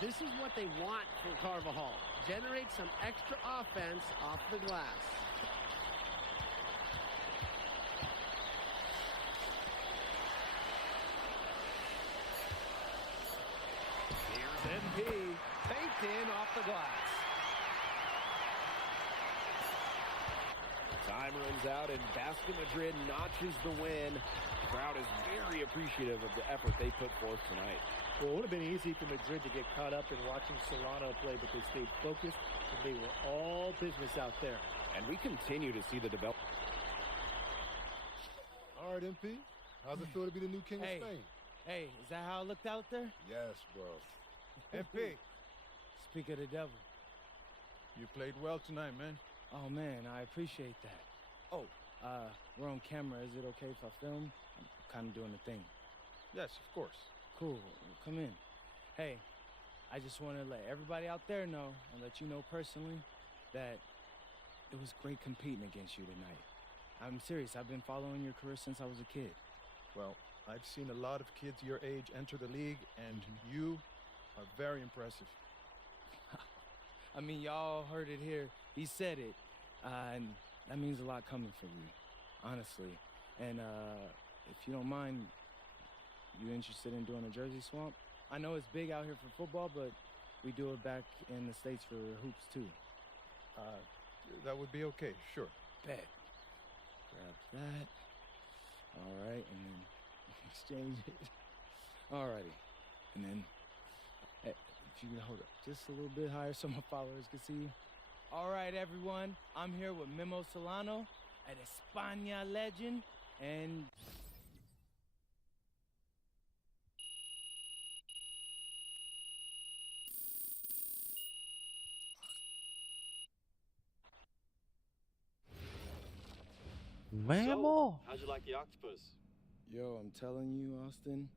This is what they want from Carvajal. Generate some extra offense off the glass. Here's MP. Banked in off the glass. Time runs out and Basket Madrid notches the win. The crowd is very appreciative of the effort they put forth tonight. Well, it would have been easy for Madrid to get caught up in watching Solano play, but they stayed focused, and they were all business out there. And we continue to see the development. All right, MP. How's it feel to be the new king of Spain? Hey, is that how it looked out there? Yes, bro. MP, Speak of the devil. you played well tonight, man. Oh, man, I appreciate that. Oh, we're on camera. Is it okay if I film? I'm kind of doing the thing. Yes, of course. Cool. Come in. Hey, I just want to let everybody out there know and let you know personally that it was great competing against you tonight. I'm serious. I've been following your career since I was a kid. Well, I've seen a lot of kids your age enter the league, and you are very impressive. I mean, y'all heard it here. He said it. And That means a lot coming from you, honestly. And if you don't mind, you interested in doing a jersey swamp? I know it's big out here for football, but we do it back in the States for hoops too. That would be okay, sure. Bet. Grab that. All right, and then exchange it. Alrighty. And then, if you can hold up just a little bit higher so my followers can see you. All right, everyone. I'm here with Memo Solano, an España legend, and Memo? How'd you like the octopus? yo, I'm telling you, Austin,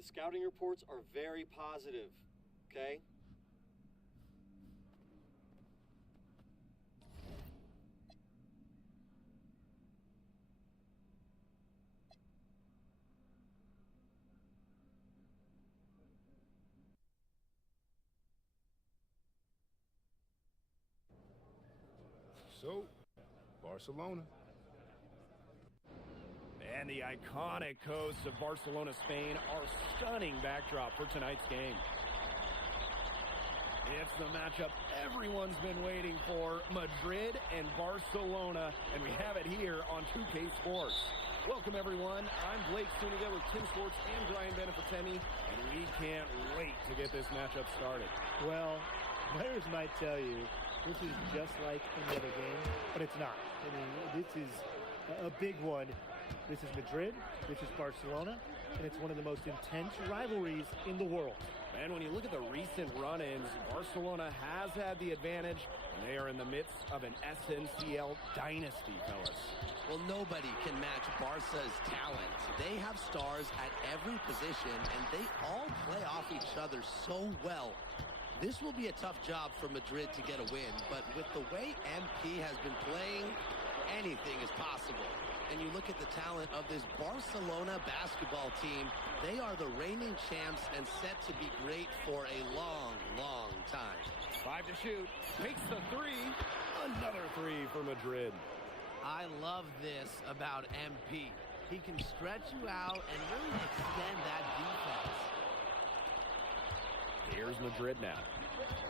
The scouting reports are very positive, okay? So, Barcelona. And the iconic coast of Barcelona, Spain, our stunning backdrop for tonight's game. It's the matchup everyone's been waiting for, Madrid and Barcelona, and we have it here on 2K Sports. Welcome, everyone. I'm Blake Suniga with Tim Sports and Brian Benefitemi, and we can't wait to get this matchup started. Well, players might tell you this is just like any other game, but it's not. I mean, this is a big one. This is Madrid, this is Barcelona, and it's one of the most intense rivalries in the world. And when you look at the recent run-ins, Barcelona has had the advantage, and they are in the midst of an SNCL dynasty, fellas. Well, nobody can match Barca's talent. They have stars at every position, and they all play off each other so well. This will be a tough job for Madrid to get a win, but with the way MP has been playing, anything is possible. And you look at the talent of this Barcelona basketball team, they are the reigning champs and set to be great for a long, long time. 5 to shoot, makes the three, another three for Madrid. I love this about MP. He can stretch you out and really extend that defense. Here's Madrid now.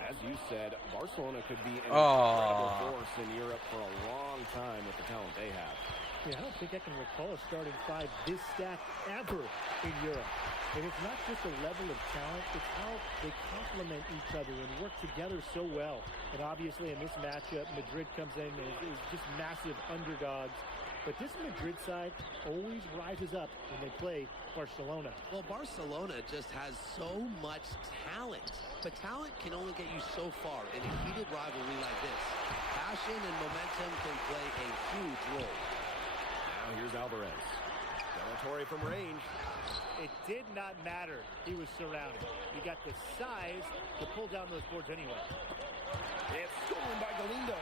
As you said, Barcelona could be an incredible force in Europe for a long time with the talent they have. Yeah, I don't think I can recall a starting five this stacked ever in Europe. And it's not just the level of talent, it's how they complement each other and work together so well. And obviously in this matchup, Madrid comes in and is just massive underdogs. But this Madrid side always rises up when they play Barcelona. Well, Barcelona just has so much talent. But talent can only get you so far in a heated rivalry like this. Passion and momentum can play a huge role. Now here's Alvarez. Delatory from range. It did not matter. He was surrounded. He got the size to pull down those boards anyway. It's stolen by Galindo.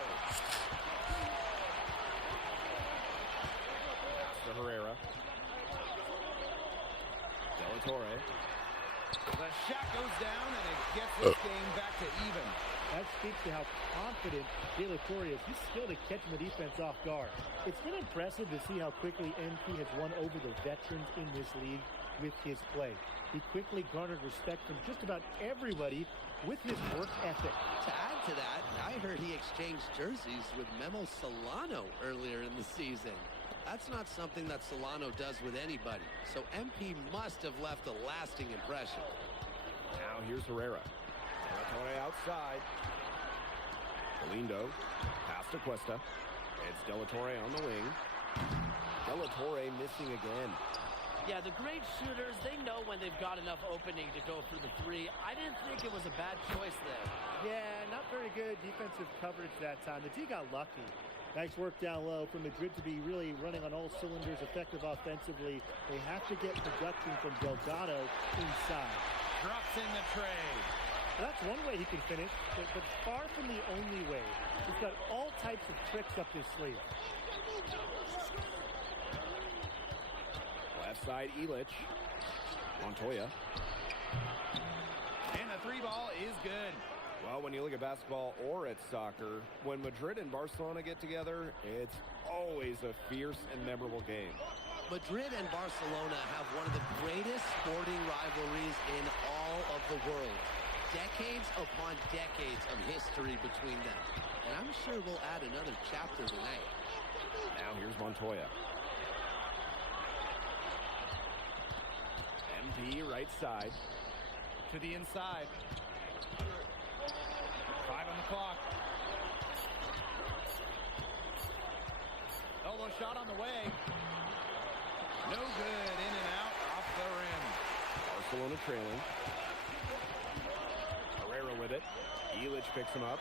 Pass to Herrera. Delatory. The shot goes down and it gets this game back to even. That speaks to how confident De La Torre is. He's skilled at catching the defense off guard. It's been impressive to see how quickly MP has won over the veterans in this league with his play. He quickly garnered respect from just about everybody with his work ethic. To add to that, I heard he exchanged jerseys with Memo Solano earlier in the season. That's not something that Solano does with anybody, so MP must have left a lasting impression. Now here's Herrera. Delatory outside. Galindo. Pass to Cuesta. It's Delatory on the wing. Delatory missing again. Yeah, the great shooters, they know when they've got enough opening to go for the three. I didn't think it was a bad choice there. Yeah, not very good defensive coverage that time. The D got lucky. Nice work down low for Madrid to be really running on all cylinders, effective offensively. They have to get production from Delgado inside. Drops in the tray. Well, that's one way he can finish, but far from the only way. He's got all types of tricks up his sleeve. Left side, Illich. Montoya. And the three ball is good. Well, when you look at basketball or at soccer, when Madrid and Barcelona get together, it's always a fierce and memorable game. Madrid and Barcelona have one of the greatest sporting rivalries in all of the world. Decades upon decades of history between them. And I'm sure we'll add another chapter tonight. Now here's Montoya. MP right side. To the inside. 5 on the clock. Elbow shot on the way. No good. In and out. Off the rim. Barcelona trailing. Herrera with it. Illich picks him up.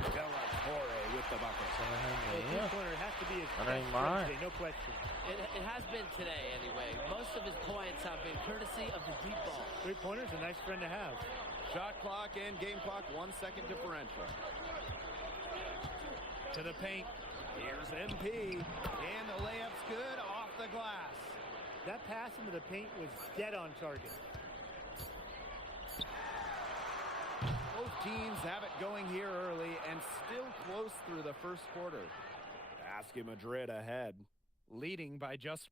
Della Torre with the bucket. Three-pointer has to be his That ain't best friend mine. today, no question. It has been today, anyway. Most of his points have been courtesy of the deep ball. Three-pointer's a nice friend to have. Shot clock and game clock, 1 second differential. To the paint. Here's MP. And the layup's good off the glass. That pass into the paint was dead on target. Both teams have it going here early and still close through the first quarter. Basket Madrid ahead, leading by just...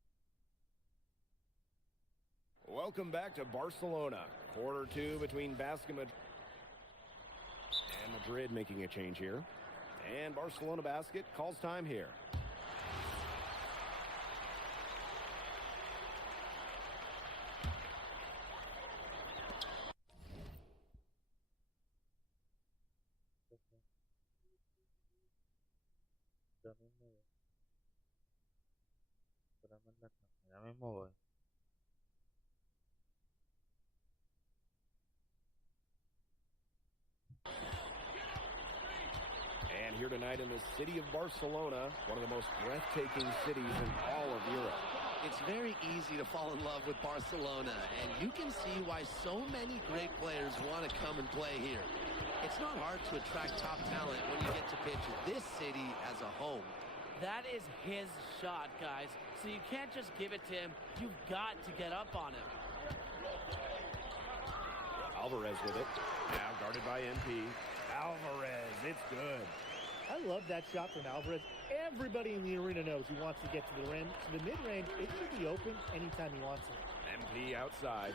Welcome back to Barcelona. Quarter 2 between Basket Madrid and Madrid making a change here. And Barcelona Basket calls time here. Ya mismo voy. And here tonight in the city of Barcelona, one of the most breathtaking cities in all of Europe. It's very easy to fall in love with Barcelona, and you can see why so many great players want to come and play here. It's not hard to attract top talent when you get to picture this city as a home. That is his shot, guys. So you can't just give it to him. You've got to get up on him. Alvarez with it. Now guarded by MP. Alvarez, it's good. I love that shot from Alvarez. Everybody in the arena knows he wants to get to the rim. So the mid-range, it should be open anytime he wants it. MP outside.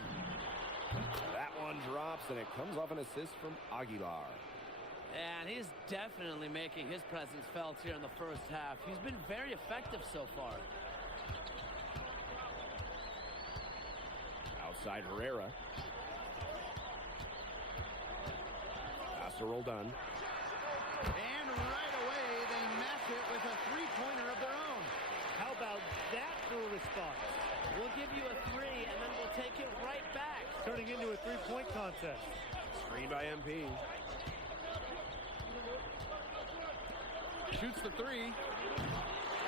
That one drops, and it comes off an assist from Aguilar. And he's definitely making his presence felt here in the first half. He's been very effective so far. Outside Herrera. Pass to Roldan. And right away, they match it with a three-pointer of their own. How about that for a response? We'll give you a 3, and then we'll take it right back. Turning into a three-point contest. Screen by MP. Shoots the 3.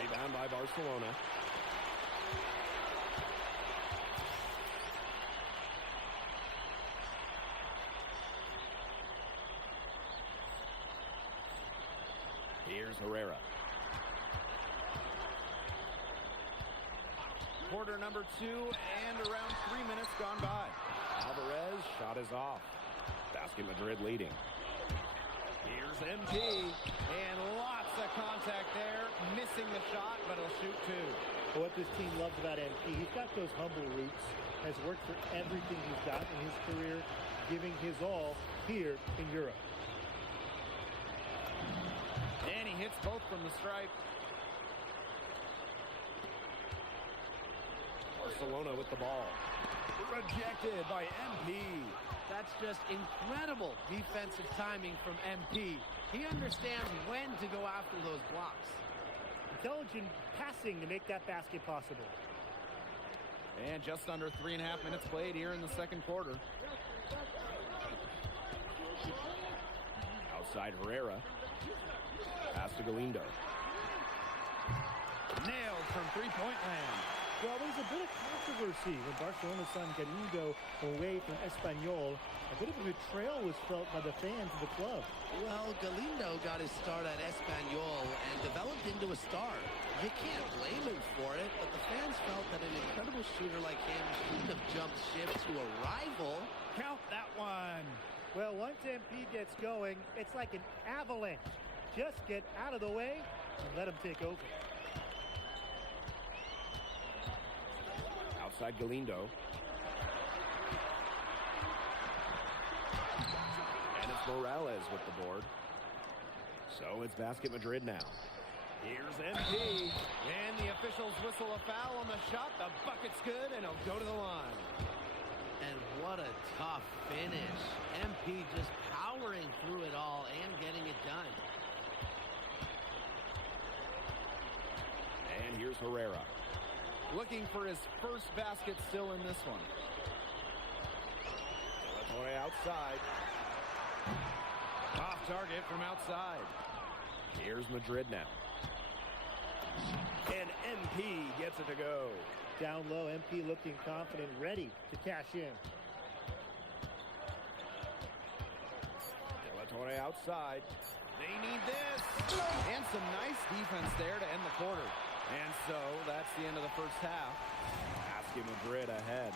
Rebound by Barcelona. Here's Herrera. Quarter number 2 and around 3 minutes gone by. Alvarez shot is off. Basket Madrid leading. Here's MP, and lots of contact there. Missing the shot, but he'll shoot 2. What this team loves about MP, he's got those humble roots, has worked for everything he's got in his career, giving his all here in Europe. And he hits both from the stripe. Barcelona with the ball. Rejected by MP. That's just incredible defensive timing from MP. He understands when to go after those blocks. Intelligent passing to make that basket possible. And just under 3.5 minutes played here in the second quarter. Outside Herrera. Pass to Galindo. Nailed from three-point land. Well, there was a bit of controversy when Barcelona signed Galindo away from Espanyol. A bit of a betrayal was felt by the fans of the club. Well, Galindo got his start at Espanyol and developed into a star. You can't blame him for it, but the fans felt that an incredible shooter like him shouldn't have jumped ship to a rival. Count that one. Well, once MP gets going, it's like an avalanche. Just get out of the way and let him take over. Outside Galindo. And it's Morales with the board. So it's Basket Madrid now. Here's MP. And the officials whistle a foul on the shot. The bucket's good, and he'll go to the line. And what a tough finish. MP just powering through it all and getting it done. And here's Herrera. Looking for his first basket still in this one. Illinois outside. Off target from outside. Here's Madrid now. And MP gets it to go. Down low, MP looking confident, ready to cash in. Illinois outside. They need this. And some nice defense there to end the quarter. And so that's the end of the first half. Basket Madrid ahead.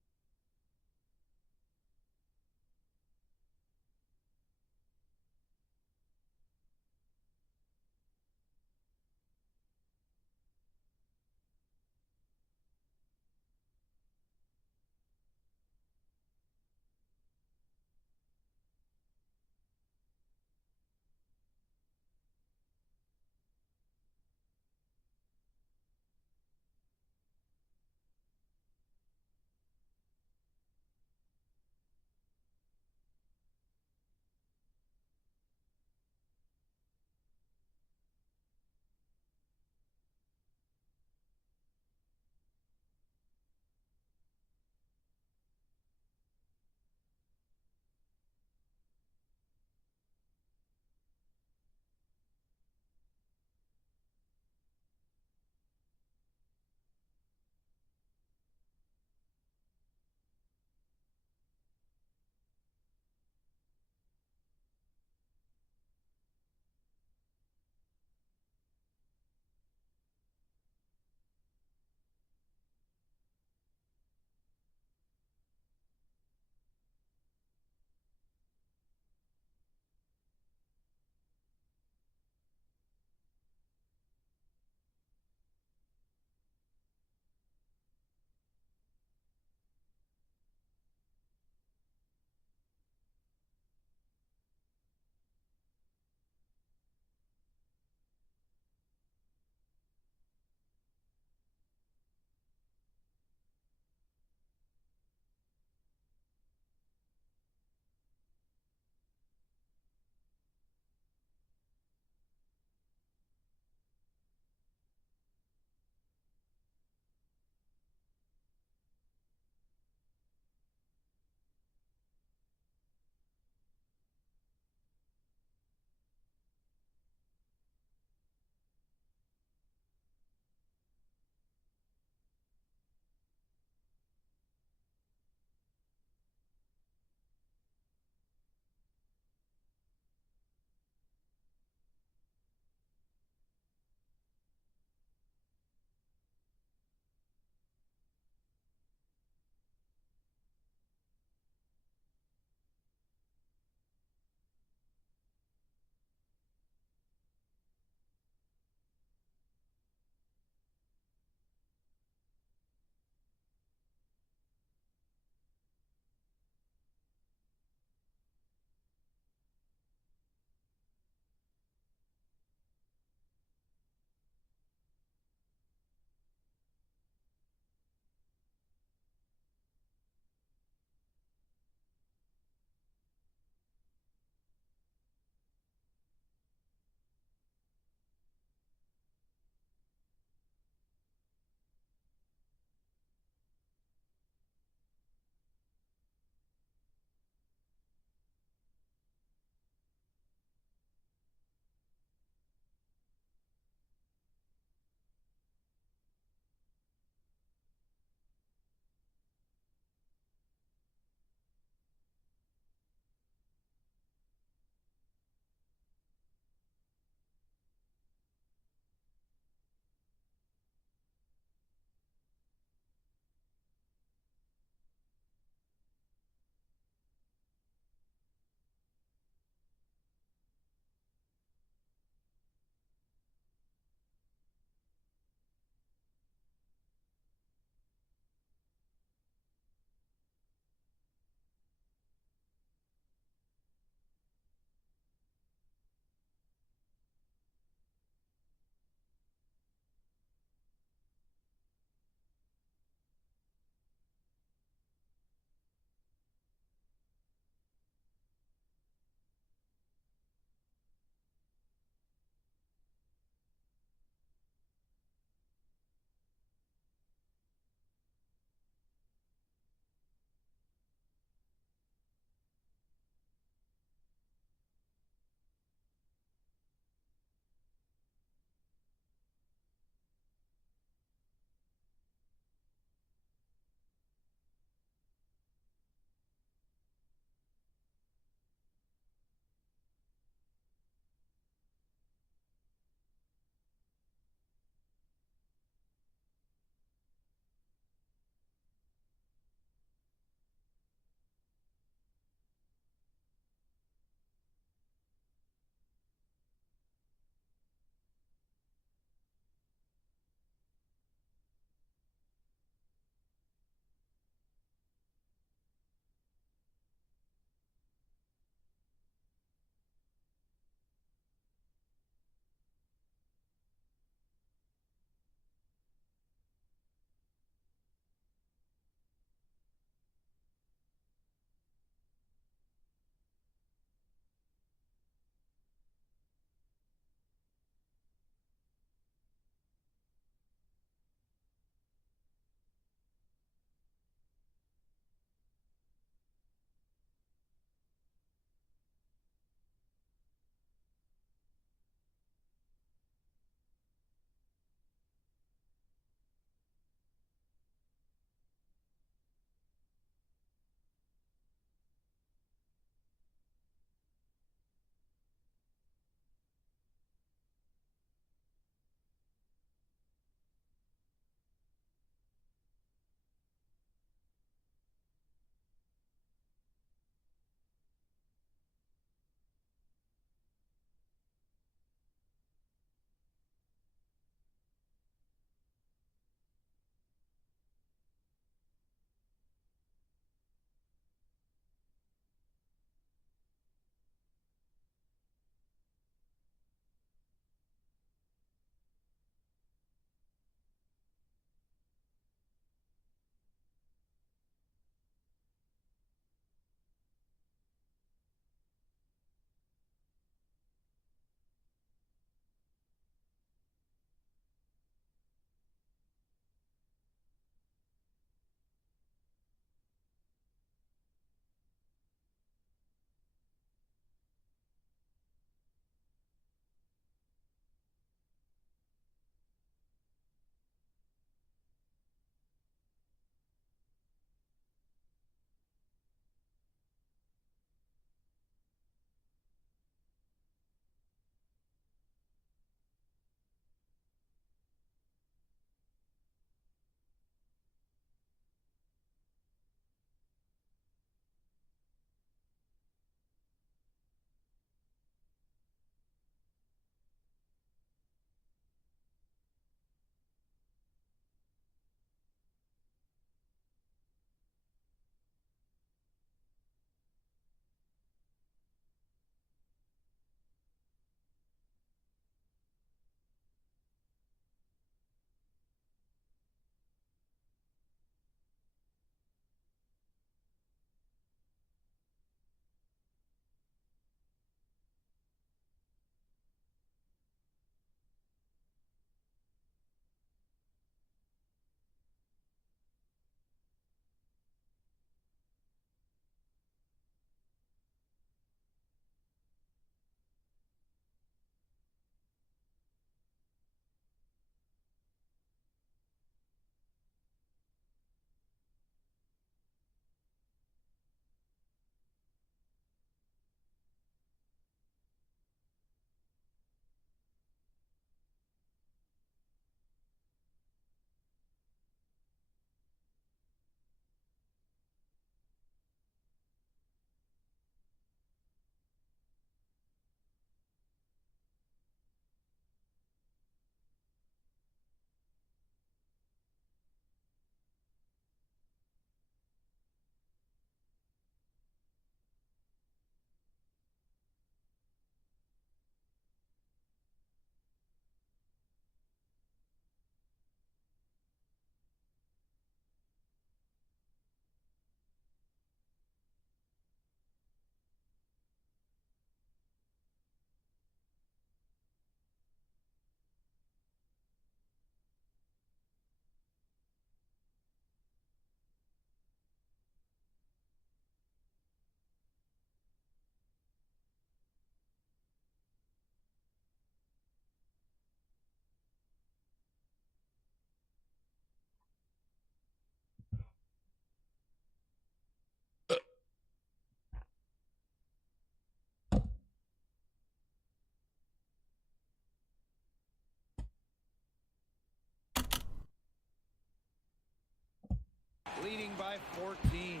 leading by 14.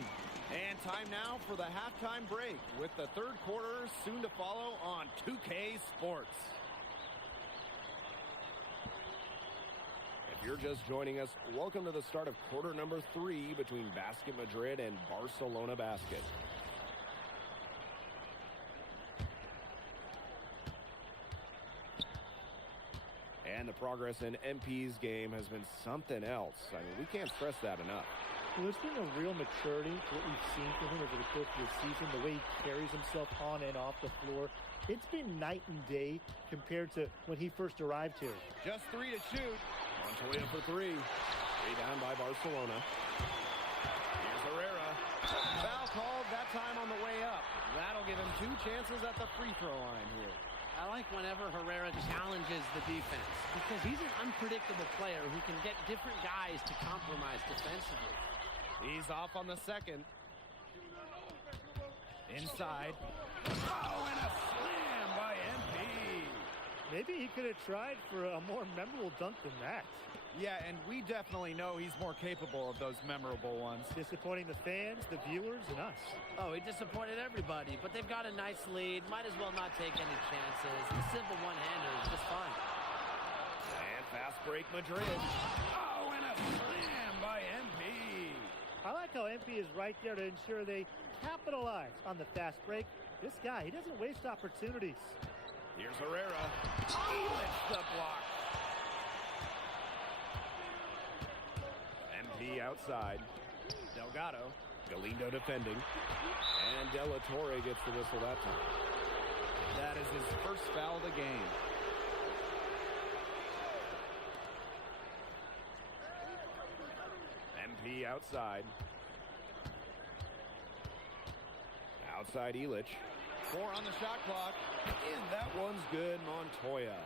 And time now for the halftime break with the third quarter soon to follow on 2K Sports. If you're just joining us, welcome to the start of quarter number 3 between Basket Madrid and Barcelona Basket. And the progress in MP's game has been something else. I mean, we can't stress that enough. Well, there's been a real maturity to what we've seen from him over the course of the season, the way he carries himself on and off the floor. It's been night and day compared to when he first arrived here. Just 3 to shoot. Montoya for 3. Rebound by Barcelona. Here's Herrera. Foul called that time on the way up. That'll give him 2 chances at the free throw line here. I like whenever Herrera challenges the defense because he's an unpredictable player who can get different guys to compromise defensively. He's off on the second. Inside. Oh, and a slam by MP. Maybe he could have tried for a more memorable dunk than that. Yeah, and we definitely know he's more capable of those memorable ones. Disappointing the fans, the viewers, and us. Oh, he disappointed everybody, but they've got a nice lead. Might as well not take any chances. The simple one-hander is just fine. And fast break Madrid. Oh, and a slam by MP. I like how MP is right there to ensure they capitalize on the fast break. This guy, he doesn't waste opportunities. Here's Herrera. Oh, it's the block. MP outside. Delgado. Galindo defending. And De La Torre gets the whistle that time. That is his first foul of the game. MP outside. Outside Illich. 4 on the shot clock. And that one's good, Montoya.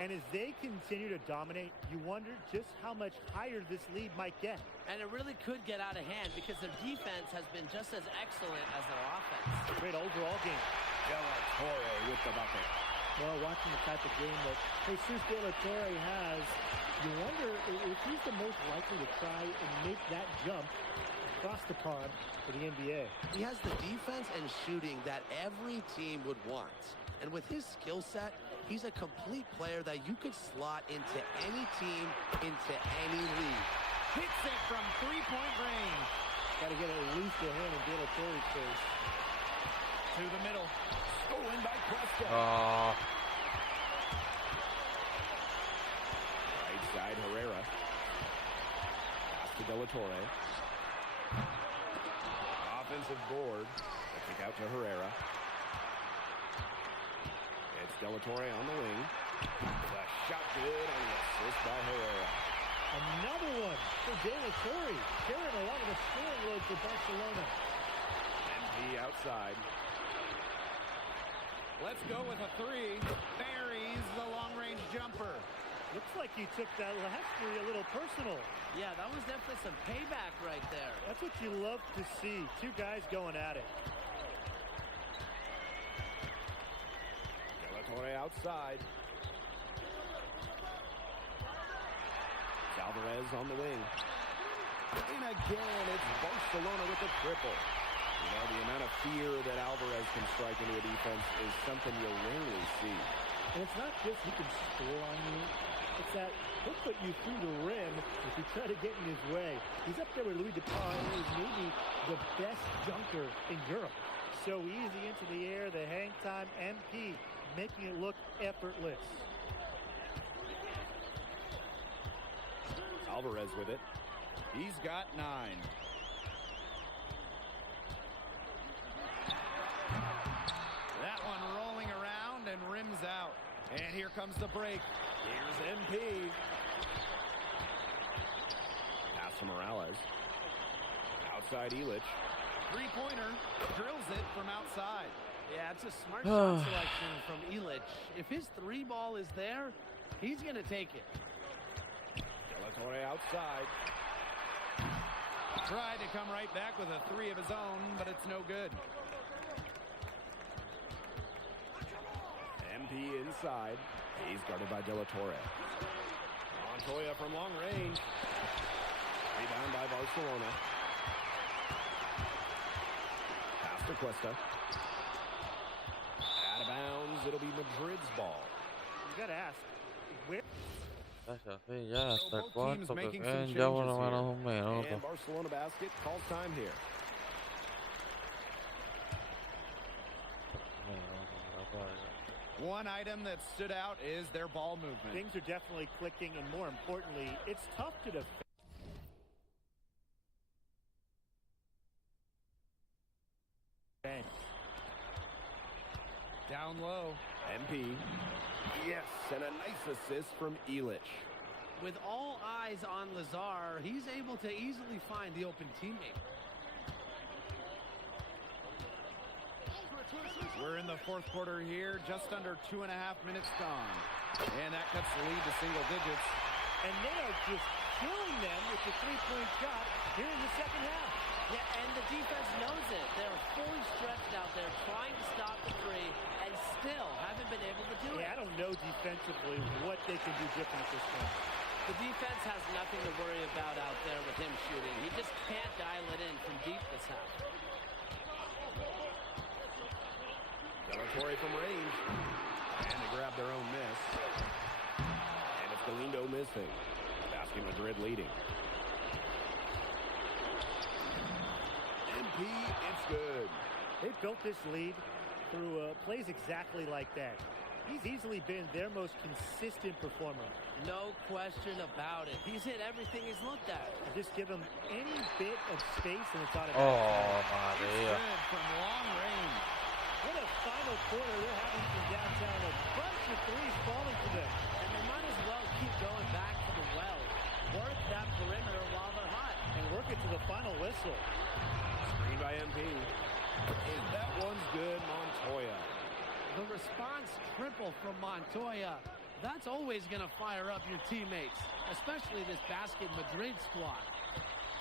And as they continue to dominate, you wonder just how much higher this lead might get. And it really could get out of hand because their defense has been just as excellent as their offense. Great overall game. De La Torre with the bucket. Well, watching the type of game that Jesus De La Torre has, you wonder if he's the most likely to try and make that jump across the pond for the NBA. He has the defense and shooting that every team would want. And with his skill set, he's a complete player that you could slot into any team, into any league. Hits it from 3-point range. Got to get at least a hand in De La Torre's face. To the middle. Stolen by Cuesta. Right side, Herrera. Pass to De La Torre. Offensive board. Kick out to Herrera. It's De La Torre on the wing. The shot good on the assist by Herrera. Another one for De La Torre, carrying a lot of the scoring load for Barcelona. MP outside. Let's go with a 3. Buries the long-range jumper. Looks like he took that last 3 a little personal. Yeah, that was definitely some payback right there. That's what you love to see. 2 guys going at it. De La Torre outside. Alvarez on the wing. And again, it's Barcelona with a triple. You know, the amount of fear that Alvarez can strike into a defense is something you'll rarely see. And it's not just he can score on you. It's that he'll put you through the rim if you try to get in his way. He's up there with Louis Dupont, who is maybe the best dunker in Europe. So easy into the air, the hang time, MP, making it look effortless. Alvarez with it. He's got 9. That one rolling around and rims out. And here comes the break. Here's MP. Pass to Morales. Outside Illich. 3-pointer. Drills it from outside. Yeah, it's a smart shot selection from Illich. If his 3 ball is there, he's going to take it. De La Torre outside. Tried to come right back with a 3 of his own, but it's no good. MP inside. He's guarded by De La Torre. Montoya from long range. Rebound by Barcelona. to Cuesta. Out of bounds. It'll be Madrid's ball. You got to ask, where? Ya hasta Both teams cuánto que making some queden ya por changes lo menos here. un minuto. And Barcelona basket calls time here. One item that stood out is their ball movement. Things are definitely clicking, and more importantly, it's tough to defend. Down low. MP. Yes, and a nice assist from Illich. With all eyes on Lazar, he's able to easily find the open teammate. We're in the fourth quarter here, just under 2.5 minutes gone. And that cuts the lead to single digits. And they are just killing them with the three-point shot here in the second half. Yeah, and the defense knows it. They're fully stretched out there trying to stop the three and still haven't been able to do it. I don't know defensively what they can do different this time. The defense has nothing to worry about out there with him shooting. He just can't dial it in from deep this half. Delatory from range. And they grab their own miss. And it's Galindo missing. Basket Madrid leading. MP, it's good. They've built this lead through plays exactly like that. He's easily been their most consistent performer. No question about it. He's hit everything he's looked at. Just give him any bit of space and it's automatic. Oh, Maria. Good from long range. What a final quarter they're having from downtown. A bunch of threes falling for them. And they might as well keep going back to the well. Work that perimeter while they're hot. And work it to the final whistle. Screen by MP. And that one's good, Montoya. The response triple from Montoya. That's always going to fire up your teammates, especially this Basket Madrid squad.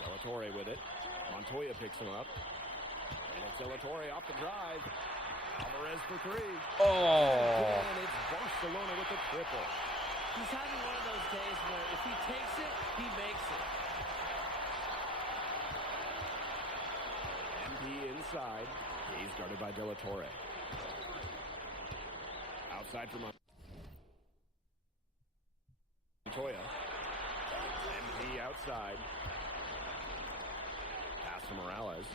Delatory with it. Montoya picks him up. And it's Delatory off the drive. Alvarez for three. Oh. And it's Barcelona with the triple. He's having one of those days where if he takes it, he makes it. MP inside. He's guarded by Delatory. Outside for Montoya. MP outside. Pass to Morales.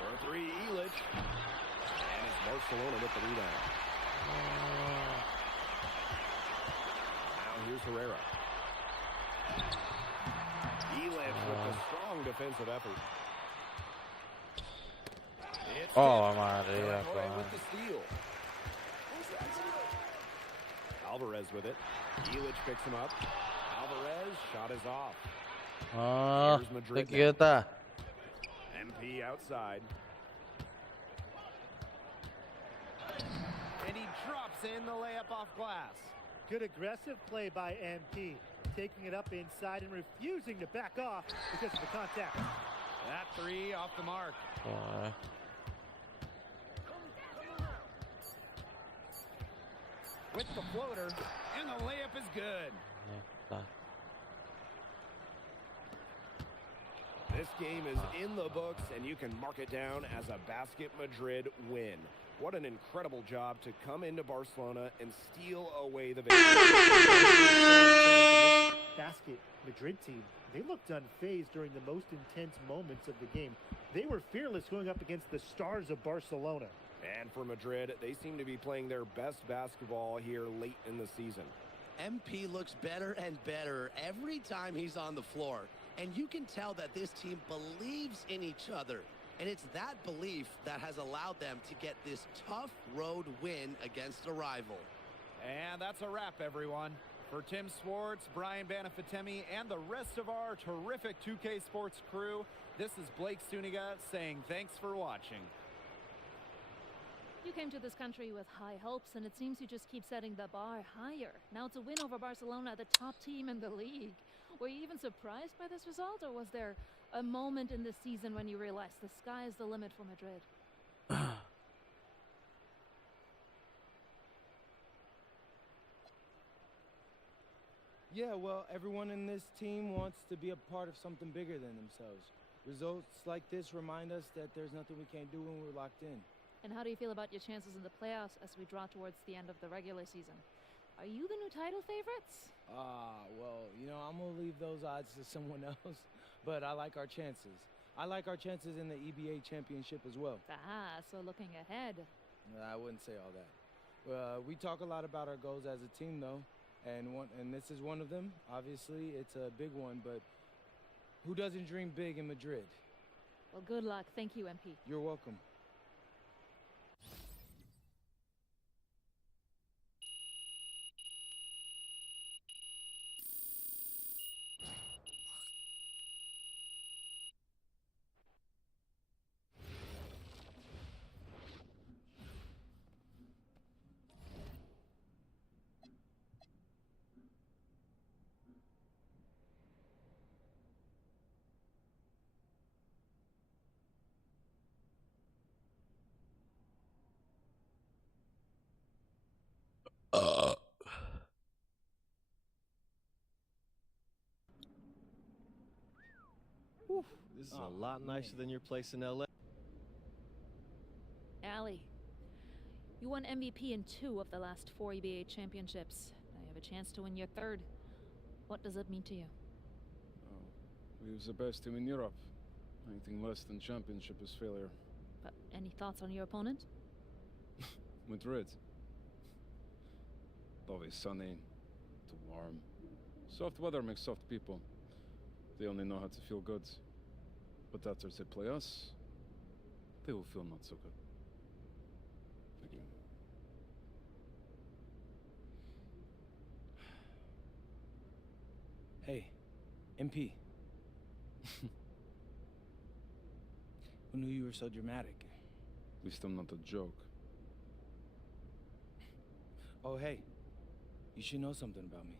For a three, Illich. And it's Barcelona with the rebound. Now here's Herrera. Illich with a strong defensive effort. It's Oh, Maria. Delatory with the steal. Alvarez with it. Illich picks him up. Alvarez, shot is off. Ah, Here's te Madrid now. quieta. MP outside. And he drops in the layup off glass. Good aggressive play by MP. Taking it up inside and refusing to back off because of the contact. That three off the mark. Boy. With the floater, and the layup is good. This game is in the books, and you can mark it down as a Basket Madrid win. What an incredible job to come into Barcelona and steal away the victory. Basket Madrid team, they looked unfazed during the most intense moments of the game. They were fearless going up against the stars of Barcelona. And for Madrid, they seem to be playing their best basketball here late in the season. MP looks better and better every time he's on the floor. And you can tell that this team believes in each other. And it's that belief that has allowed them to get this tough road win against a rival. And that's a wrap, everyone. For Tim Swartz, Brian Banafitemi, and the rest of our terrific 2K Sports crew, this is Blake Suniga saying thanks for watching. You came to this country with high hopes, and it seems you just keep setting the bar higher. Now it's a win over Barcelona, the top team in the league. Were you even surprised by this result, or was there a moment in this season when you realized the sky is the limit for Madrid? Yeah, well, everyone in this team wants to be a part of something bigger than themselves. Results like this remind us that there's nothing we can't do when we're locked in. And how do you feel about your chances in the playoffs as we draw towards the end of the regular season? Are you the new title favorites? Well, I'm going to leave those odds to someone else, but I like our chances. I like our chances in the EBA championship as well. So looking ahead. I wouldn't say all that. We talk a lot about our goals as a team, though, and this is one of them. Obviously, it's a big one, but who doesn't dream big in Madrid? Well, good luck. Thank you, MP. You're welcome. This is a lot nicer than your place in LA. Allie, you won MVP in 2 of the last 4 EBA championships. Now you have a chance to win your 3rd. What does it mean to you? We was the best team in Europe. Anything less than championship is failure. But any thoughts on your opponent? Madrid. Always sunny, too warm. Soft weather makes soft people. They only know how to feel good. But after they play us, they will feel not so good. Again. Hey, MP. Who knew you were so dramatic? At least I'm not a joke. Oh, hey. You should know something about me.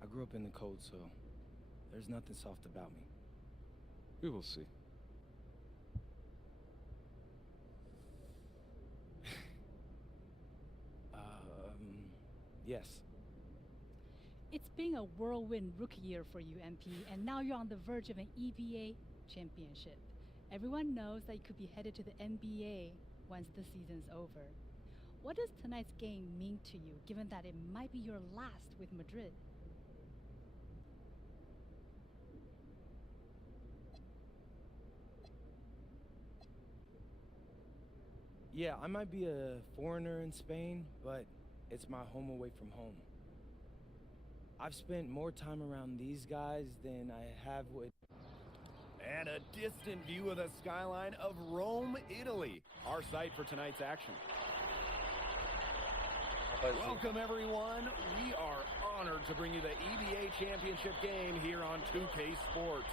I grew up in the cold, so there's nothing soft about me. We will see. Yes. It's been a whirlwind rookie year for you, MP, and now you're on the verge of an EBA championship. Everyone knows that you could be headed to the NBA once the season's over. What does tonight's game mean to you, given that it might be your last with Madrid? Yeah, I might be a foreigner in Spain, but it's my home away from home. I've spent more time around these guys than I have with... And a distant view of the skyline of Rome, Italy, our site for tonight's action. Welcome, everyone. We are honored to bring you the EBA championship game here on 2K Sports.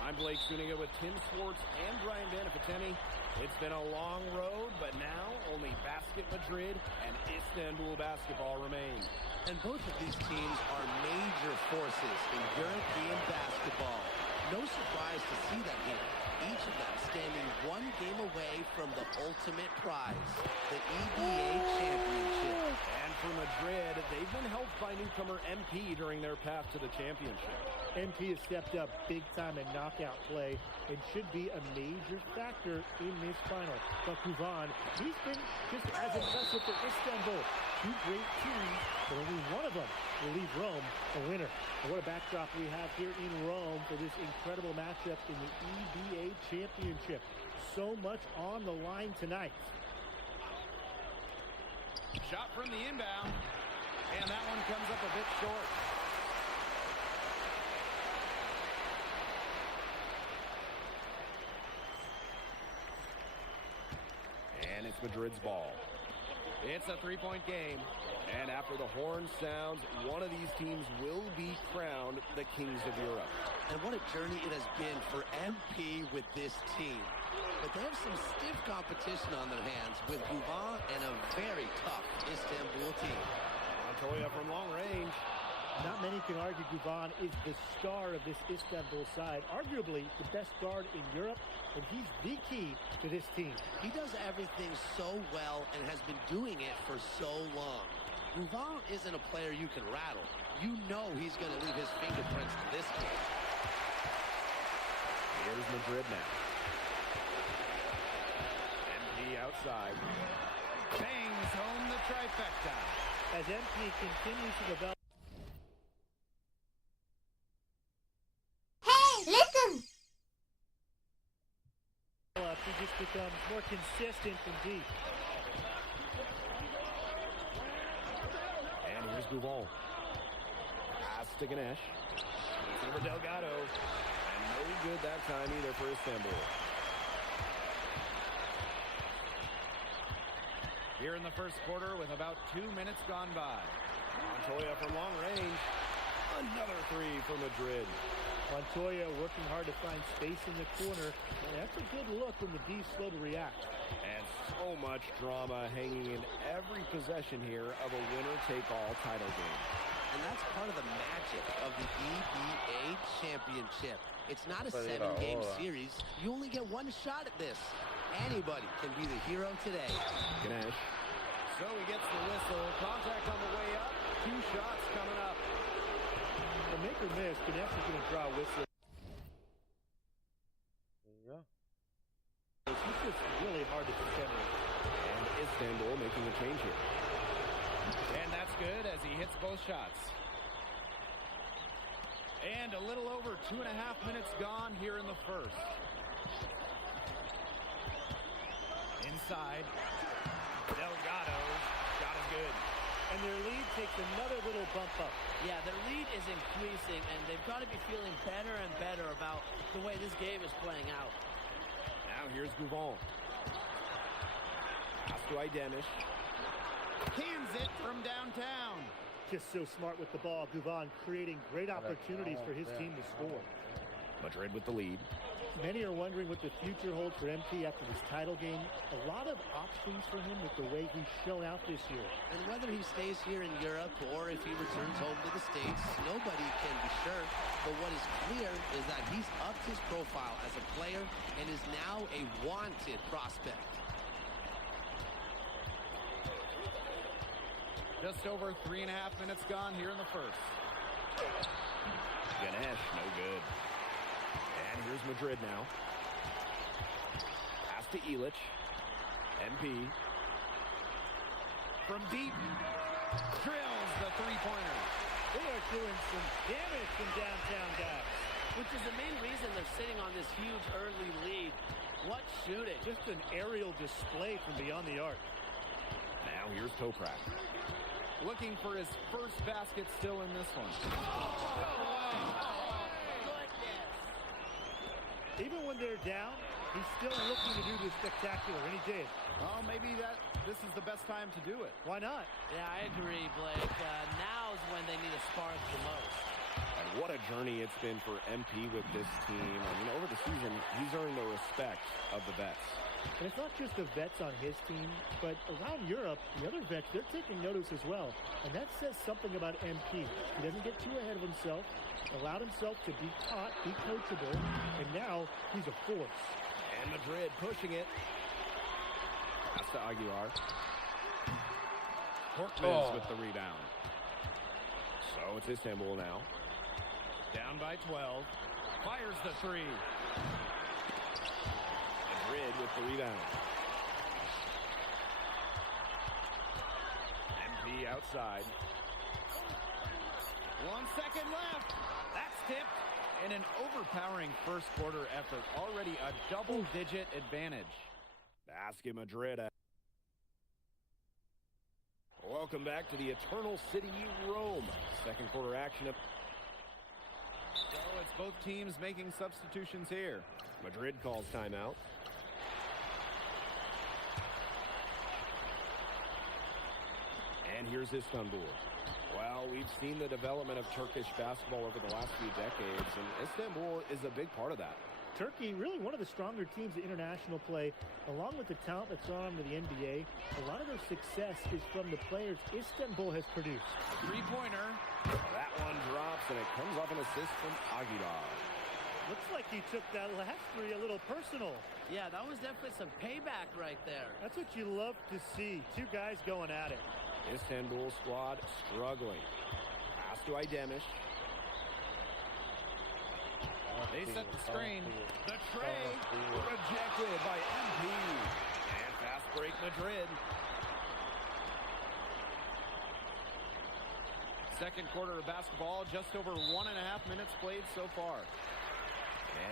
I'm Blake Suniga with Tim Swartz and Brian Banafitemi. It's been a long road, but now only Basket Madrid and Istanbul basketball remain. And both of these teams are major forces in European basketball. No surprise to see them here. Each of them standing one game away from the ultimate prize, the EBA championship. And for Madrid, they've been helped by newcomer MP during their path to the championship. MP has stepped up big time in knockout play and should be a major factor in this final. But Guvan, he's been just as impressive for Istanbul. 2 great teams, but only one of them will leave Rome a winner. And what a backdrop we have here in Rome for this incredible matchup in the EBA championship. So much on the line tonight. Shot from the inbound, and that one comes up a bit short. And it's Madrid's ball. It's a 3-point game. And after the horn sounds, one of these teams will be crowned the Kings of Europe. And what a journey it has been for MP with this team. But they have some stiff competition on their hands with Guvan and a very tough Istanbul team. Montoya from long range. Not many can argue Guvan is the star of this Istanbul side, arguably the best guard in Europe, and he's the key to this team. He does everything so well and has been doing it for so long. Guvan isn't a player you can rattle. You know he's going to leave his fingerprints to this game. Here's Madrid now. MP outside. Bangs home the trifecta. As MP continues to develop. Hey, listen! He just becomes more consistent from deep. And here's Gouval. Pass to Ganesh. It's over Delgado. And no good that time either for Istanbul. Here in the first quarter with about 2 minutes gone by. Montoya from long range. Another three for Madrid. Montoya working hard to find space in the corner. And that's a good look when the D's slow to react. And so much drama hanging in every possession here of a winner-take-all title game. And that's part of the magic of the EBA championship. It's not a 7-game series. You only get one shot at this. Anybody can be the hero today. Ganesh. So he gets the whistle. Contact on the way up. 2 shots coming up. The make or miss, Ganesh is going to draw a whistle. It's just really hard to contend with. And Istanbul making a change here. And that's good as he hits both shots. And a little over 2.5 minutes gone here in the first. Inside. Delgado's shot is good. And their lead takes another little bump up. Yeah, their lead is increasing, and they've got to be feeling better and better about the way this game is playing out. Now here's Gouval. Pass to Idenish. Cans it from downtown. Just so smart with the ball. Gouval creating great opportunities for his team to score. Madrid with the lead. Many are wondering what the future holds for MP after this title game. A lot of options for him with the way he's shown out this year. And whether he stays here in Europe or if he returns home to the States, nobody can be sure. But what is clear is that he's upped his profile as a player and is now a wanted prospect. Just over 3.5 minutes gone here in the first. Ganesh, no good. And here's Madrid now. Pass to Illich. MP. From deep. Drills the three-pointer. They are doing some damage from downtown, guys. Which is the main reason they're sitting on this huge early lead. What shooting. Just an aerial display from beyond the arc. Now here's Toprak. Looking for his first basket still in this one. Even when they're down, he's still looking to do the spectacular, and he did. Oh, maybe this is the best time to do it. Why not? Yeah, I agree, Blake. Now's when they need a spark the most. And what a journey it's been for MP with this team. I mean, over the season, he's earned the respect of the vets. And it's not just the vets on his team, but around Europe, the other vets, they're taking notice as well. And that says something about MP. He doesn't get too ahead of himself, allowed himself to be taught, be coachable, and now he's a force. And Madrid pushing it. That's to Aguilar. Korkmaz with the rebound. So it's Istanbul now. Down by 12. Fires the three. Madrid with the rebound. MP outside. 1 second left. That's tipped. And an overpowering first quarter effort. Already a double-digit advantage. Basket Madrid. Welcome back to the Eternal City, Rome. Second quarter action. So it's both teams making substitutions here. Madrid calls timeout. And here's Istanbul. Well, we've seen the development of Turkish basketball over the last few decades, and Istanbul is a big part of that. Turkey, really one of the stronger teams in international play, along with the talent that's gone on to the NBA. A lot of their success is from the players Istanbul has produced. Three-pointer. That one drops, and it comes off an assist from Aguilar. Looks like he took that last three a little personal. Yeah, that was definitely some payback right there. That's what you love to see. Two guys going at it. Istanbul squad struggling. Pass to Idemish. They set the screen. The tray rejected by MP. And fast break Madrid. Second quarter of basketball, just over 1.5 minutes played so far.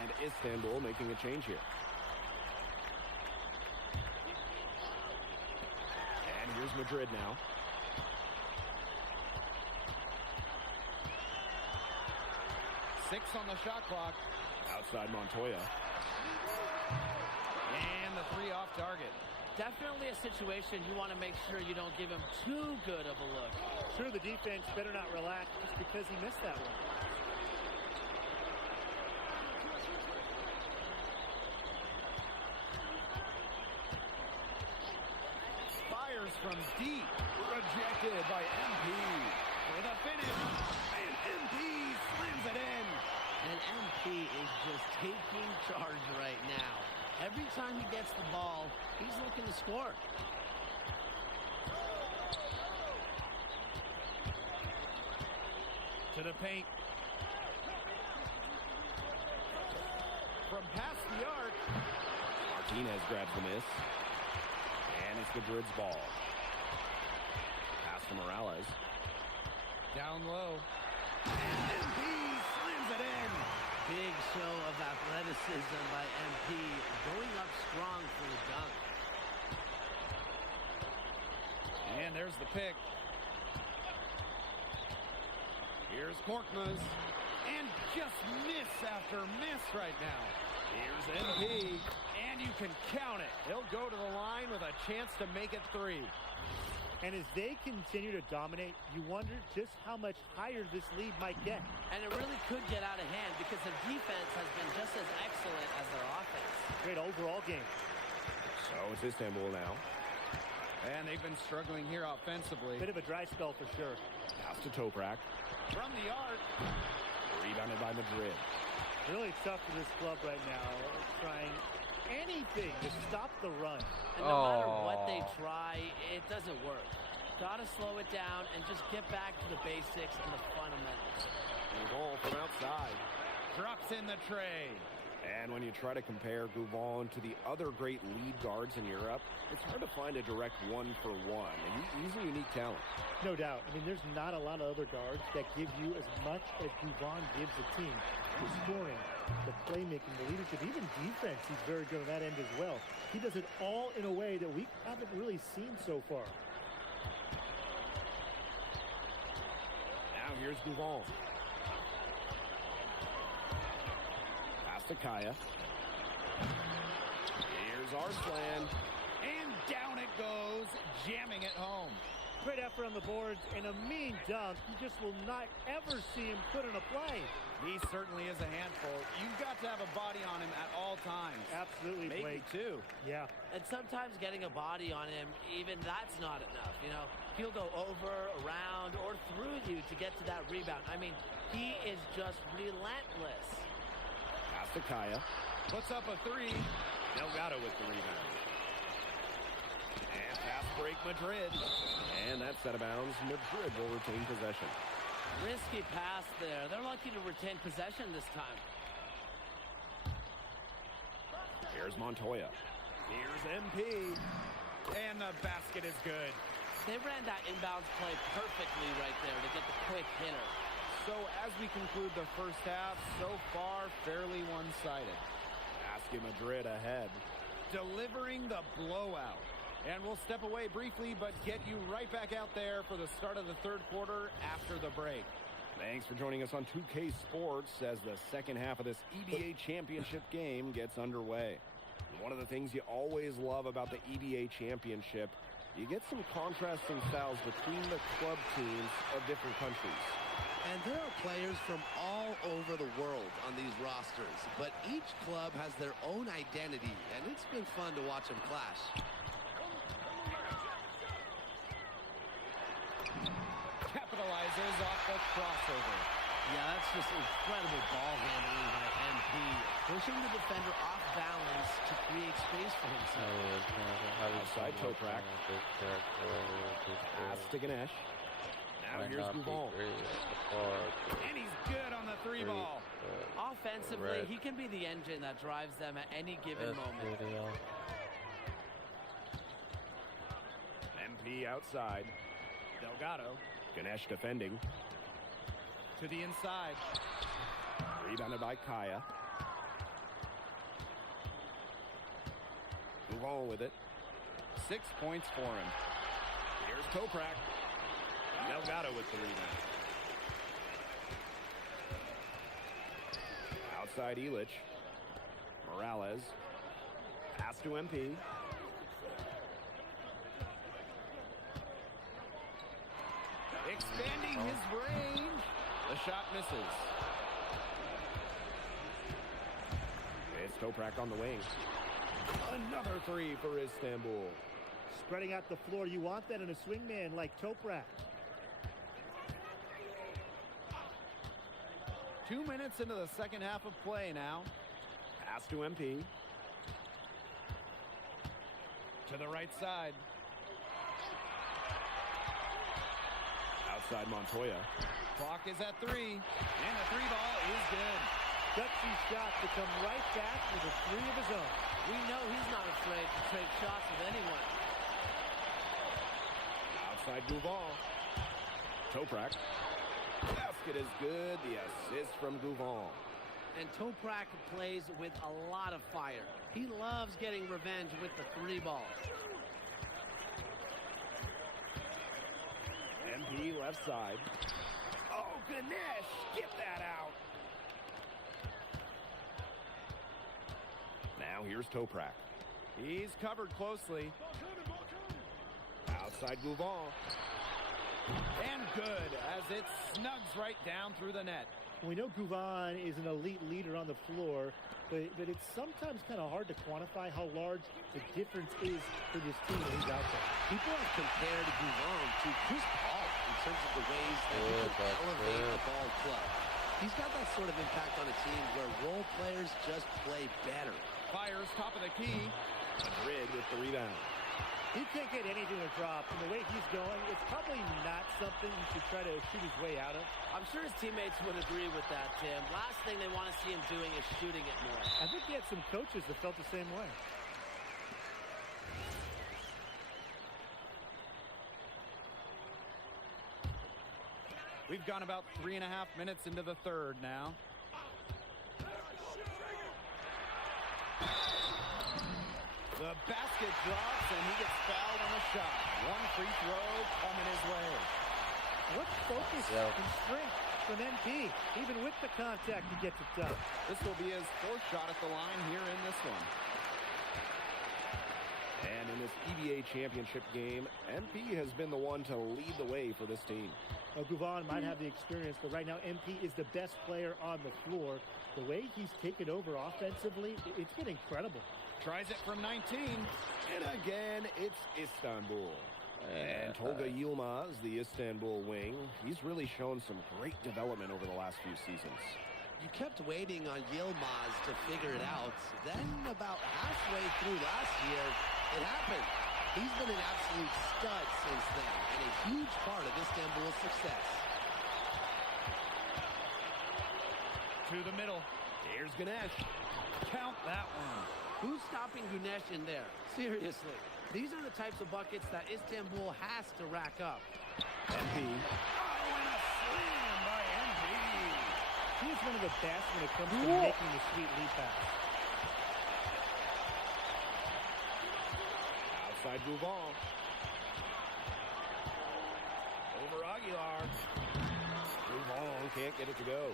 And Istanbul making a change here. And here's Madrid now. Six on the shot clock. Outside Montoya. And the three off target. Definitely a situation you want to make sure you don't give him too good of a look. Sure, the defense better not relax just because he missed that one. Fires from deep. Rejected by MP. For the finish. And MP slams it in. And MP is just taking charge right now. Every time he gets the ball, he's looking to score. To the paint. From past the arc. Martinez grabs the miss. And it's Madrid's ball. Pass to Morales. Down low. And MP slams it in. Big show of athleticism by MP, going up strong for the dunk. And there's the pick. Here's Korkmaz. And just miss after miss right now. Here's MP. And you can count it. He'll go to the line with a chance to make it three. And as they continue to dominate, you wonder just how much higher this lead might get. And it really could get out of hand because their defense has been just as excellent as their offense. Great overall game. So it's Istanbul now. And they've been struggling here offensively. Bit of a dry spell for sure. Pass to Toprak. From the arc. Rebounded by Madrid. Really tough for this club right now. Trying anything to stop the run. And no matter what they try, it doesn't work. Gotta slow it down and just get back to the basics and the fundamentals. And goal from outside. Drops in the tray. And when you try to compare Gouvon to the other great lead guards in Europe, it's hard to find a direct one-for-one. And he's a unique talent. No doubt. I mean, there's not a lot of other guards that give you as much as Gouvon gives a team. The scoring, the playmaking, the leadership, even defense, he's very good on that end as well. He does it all in a way that we haven't really seen so far. Now here's Gouvon. Pass to Kaya. Here's Arslan. And down it goes, jamming it home. Great effort on the boards and a mean dunk. You just will not ever see him put in a play. He certainly is a handful. You've got to have a body on him at all times. Absolutely, Maybe Blake. two. Yeah. And sometimes getting a body on him, even that's not enough. You know, he'll go over, around, or through you to get to that rebound. I mean, he is just relentless. Pass to Kaya. Puts up a three. Delgado with the rebound. And fast break Madrid. And that's out of bounds. Madrid will retain possession. Risky pass there. They're lucky to retain possession this time. Here's Montoya. Here's MP. And the basket is good. They ran that inbounds play perfectly right there to get the quick hitter. So as we conclude the first half, so far fairly one-sided. Basket Madrid ahead. Delivering the blowout. And we'll step away briefly, but get you right back out there for the start of the third quarter after the break. Thanks for joining us on 2K Sports as the second half of this EBA championship game gets underway. One of the things you always love about the EBA championship, you get some contrasting styles between the club teams of different countries. And there are players from all over the world on these rosters, but each club has their own identity, and it's been fun to watch them clash. Capitalizes off the crossover. Yeah, that's just incredible ball handling by MP, pushing the defender off balance to create space for himself. Outside Toprak. Pass to Ganesh. Now Might here's not be Gouval. great at the park. And he's good on the three ball. Offensively, Red. he can be the engine that drives them at any given Best moment. video. MP outside. Delgado Ganesh defending. to the inside. Rebounded by Kaya. Gouval with it. 6 points for him. Here's Toprak. Delgado with the rebound. Outside Elich. Morales. Pass to MP. Expanding his range. The shot misses. It's Toprak on the wing. Another three for Istanbul. Spreading out the floor, you want that in a swingman like Toprak. 2 minutes into the second half of play now. Pass to MP. To the right side. Outside Montoya. Clock is at 3. And the three ball is good. Gutsy shot to come right back with a three of his own. We know he's not afraid to trade shots with anyone. Outside Gouval. Toprak. Basket is good. The assist from Gouval. And Toprak plays with a lot of fire. He loves getting revenge with the three ball. MP left side. Oh, Ganesh! Get that out! Now here's Toprak. He's covered closely. Outside Gouval. And good as it snugs right down through the net. We know Gouvan is an elite leader on the floor, but it's sometimes kind of hard to quantify how large the difference is for this team when he's out there. People have compared Gouvan to Chris Paul in terms of the ways that he can elevate a ball club. He's got that sort of impact on a team where role players just play better. Fires top of the key. Madrid with the rebound. He can't get anything to drop. And the way he's going, it's probably not something he should try to shoot his way out of. I'm sure his teammates would agree with that, Tim. Last thing they want to see him doing is shooting it more. I think he had some coaches that felt the same way. We've gone about 3.5 minutes into the third now. The basket drops and he gets fouled on the shot. One free throw coming his way. What focus and strength from MP. Even with the contact, he gets it done. This will be his fourth shot at the line here in this one. And in this EBA championship game, MP has been the one to lead the way for this team. Well, Gouvan might have the experience, but right now MP is the best player on the floor. The way he's taken over offensively, it's been incredible. Tries it from 19. And again, it's Istanbul. And Tolga Yilmaz, the Istanbul wing, he's really shown some great development over the last few seasons. You kept waiting on Yilmaz to figure it out. Then about halfway through last year, it happened. He's been an absolute stud since then, and a huge part of Istanbul's success. To the middle. Here's Ganesh. Count that one. Who's stopping Ganesh in there? Seriously. These are the types of buckets that Istanbul has to rack up. MP. Oh, and a slam by MP. He's one of the best when it comes to making the sweet lead pass. Outside Gouval. Over Aguilar. Gouval can't get it to go.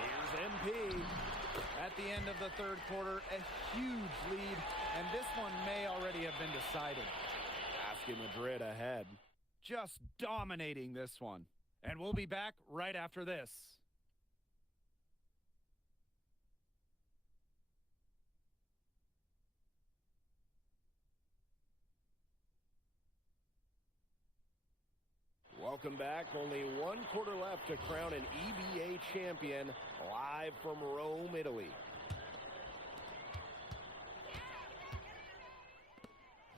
Here's MP. At the end of the third quarter, a huge lead, and this one may already have been decided. Basket Madrid ahead. Just dominating this one. And we'll be back right after this. Welcome back. Only one quarter left to crown an EBA champion live from Rome, Italy.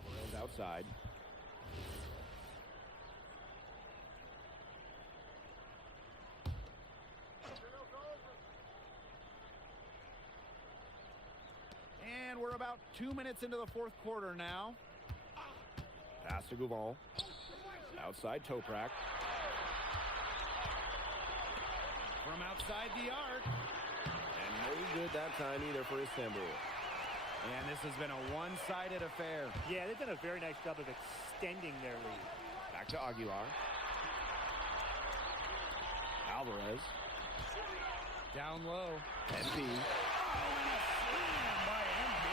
World outside. about 2 minutes into the fourth quarter now. Pass to Gouval. Outside Toprak. From outside the arc. And no good that time either for Istanbul. And this has been a one-sided affair. Yeah, they've done a very nice job of extending their lead. Back to Aguilar. Alvarez. Down low. MP. Oh, and a slam by MP.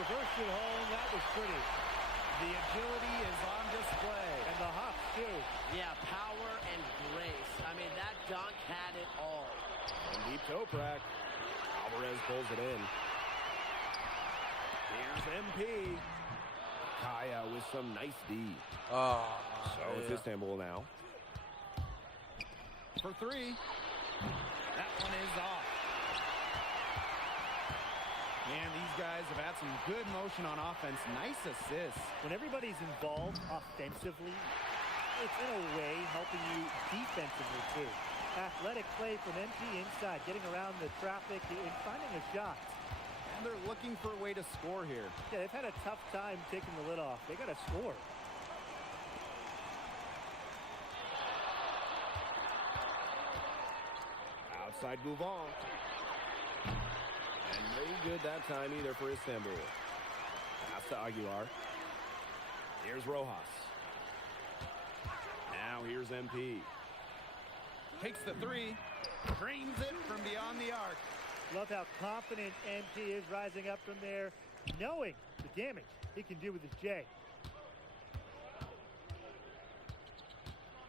Reversed it home. That was pretty. The agility is on display. And the hops, too. Yeah, power and grace. I mean, that dunk had it all. From deep Toprak. Alvarez pulls it in. Here's MP. Kaya with some nice D. Oh, So it's Istanbul now. For three. That one is off. And these guys have had some good motion on offense. Nice assists. When everybody's involved offensively, it's in a way helping you defensively, too. Athletic play from MP inside, getting around the traffic and finding a shot. And they're looking for a way to score here. Yeah, they've had a tough time taking the lid off. They got to score. Outside Gouval. And no good that time either for Istanbul. Pass to Aguilar. Here's Rojas. Now here's MP. Takes the three. Drains it from beyond the arc. Love how confident MP is rising up from there, knowing the damage he can do with his J.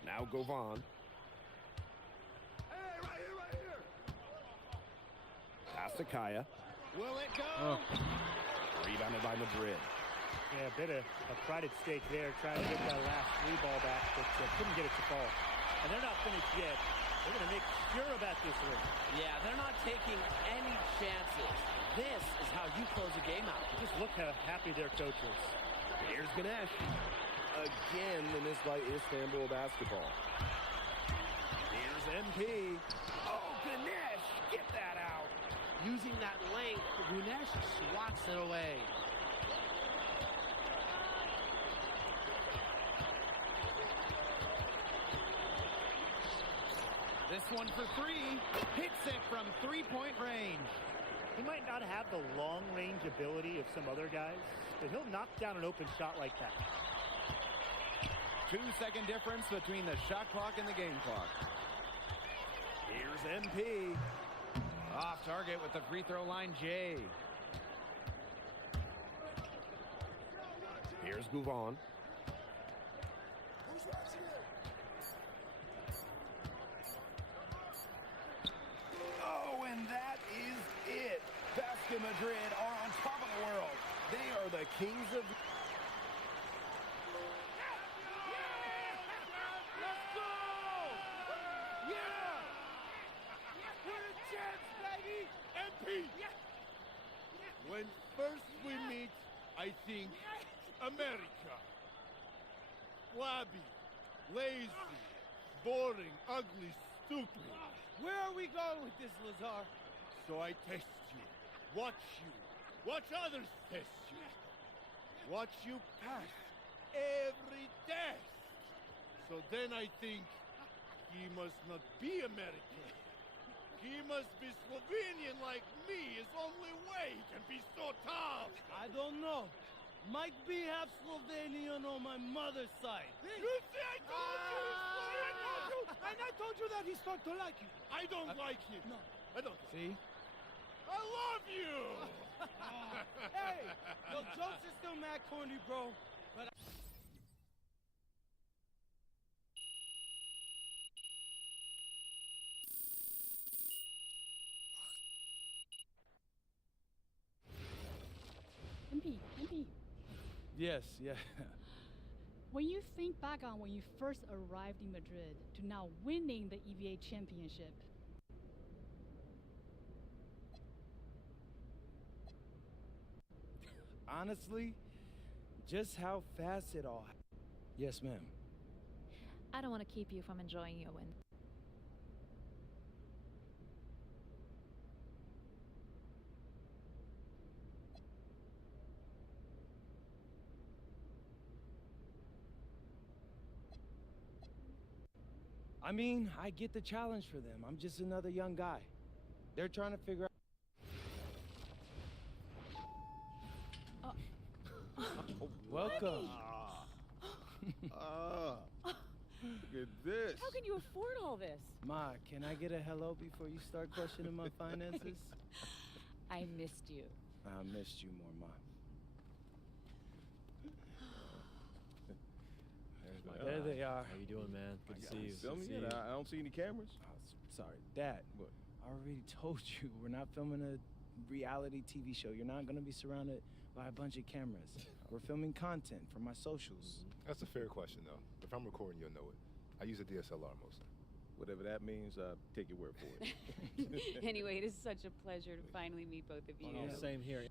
Now Govan. Hey, right here. Pass to Kaya. Will it go? Oh. Rebounded by Madrid. Yeah, a bit of a pride at stake there, trying to get that last three ball back, but couldn't get it to fall. And they're not finished yet. They're going to make sure about this one. Yeah, they're not taking any chances. This is how you close a game out. Just look how happy their coach is. Here's Ganesh. Again, the miss by Istanbul basketball. Here's MP. Oh, Ganesh, get that out. Using that length, Gunesh swats it away. This one for three. Hits it from three-point range. He might not have the long-range ability of some other guys, but he'll knock down an open shot like that. 2-second difference between the shot clock and the game clock. Here's MP. Off target with the free throw line, Jay. Here's Gouvan. Oh, and that is it. Basket Madrid are on top of the world. They are the kings of... When first we meet, I think America. Flabby, lazy, boring, ugly, stupid. Where are we going with this, Lazar? So I test you, watch others test you. Watch you pass every test. So then I think he must not be American. He must be Slovenian like me. It's only way he can be so tough. I don't know. Might be half Slovenian on my mother's side. You see, I told you! I told you! And I told you that he started to like you. I don't like him. No. I don't. See? I love you! Hey, your jokes are still mad corny, bro. But MP. yes, yeah. When you think back on when you first arrived in Madrid to now winning the EVA championship, Honestly, just how fast it all. Yes, ma'am. I don't want to keep you from enjoying your win. I mean, I get the challenge for them. I'm just another young guy. They're trying to figure out. Welcome. Look at this. How can you afford all this? Ma, can I get a hello before you start questioning my finances? I missed you. I missed you more, Ma. There's my There guy. they are. How you doing, man? Good to see you. Film Good to me? see you. I don't see any cameras. Sorry, Dad. What? I already told you we're not filming a reality TV show. You're not gonna be surrounded by a bunch of cameras. We're filming content for my socials. That's a fair question, though. If I'm recording, you'll know it. I use a DSLR mostly. Whatever that means, take your word for it. Anyway, it is such a pleasure to finally meet both of you. Oh, same here.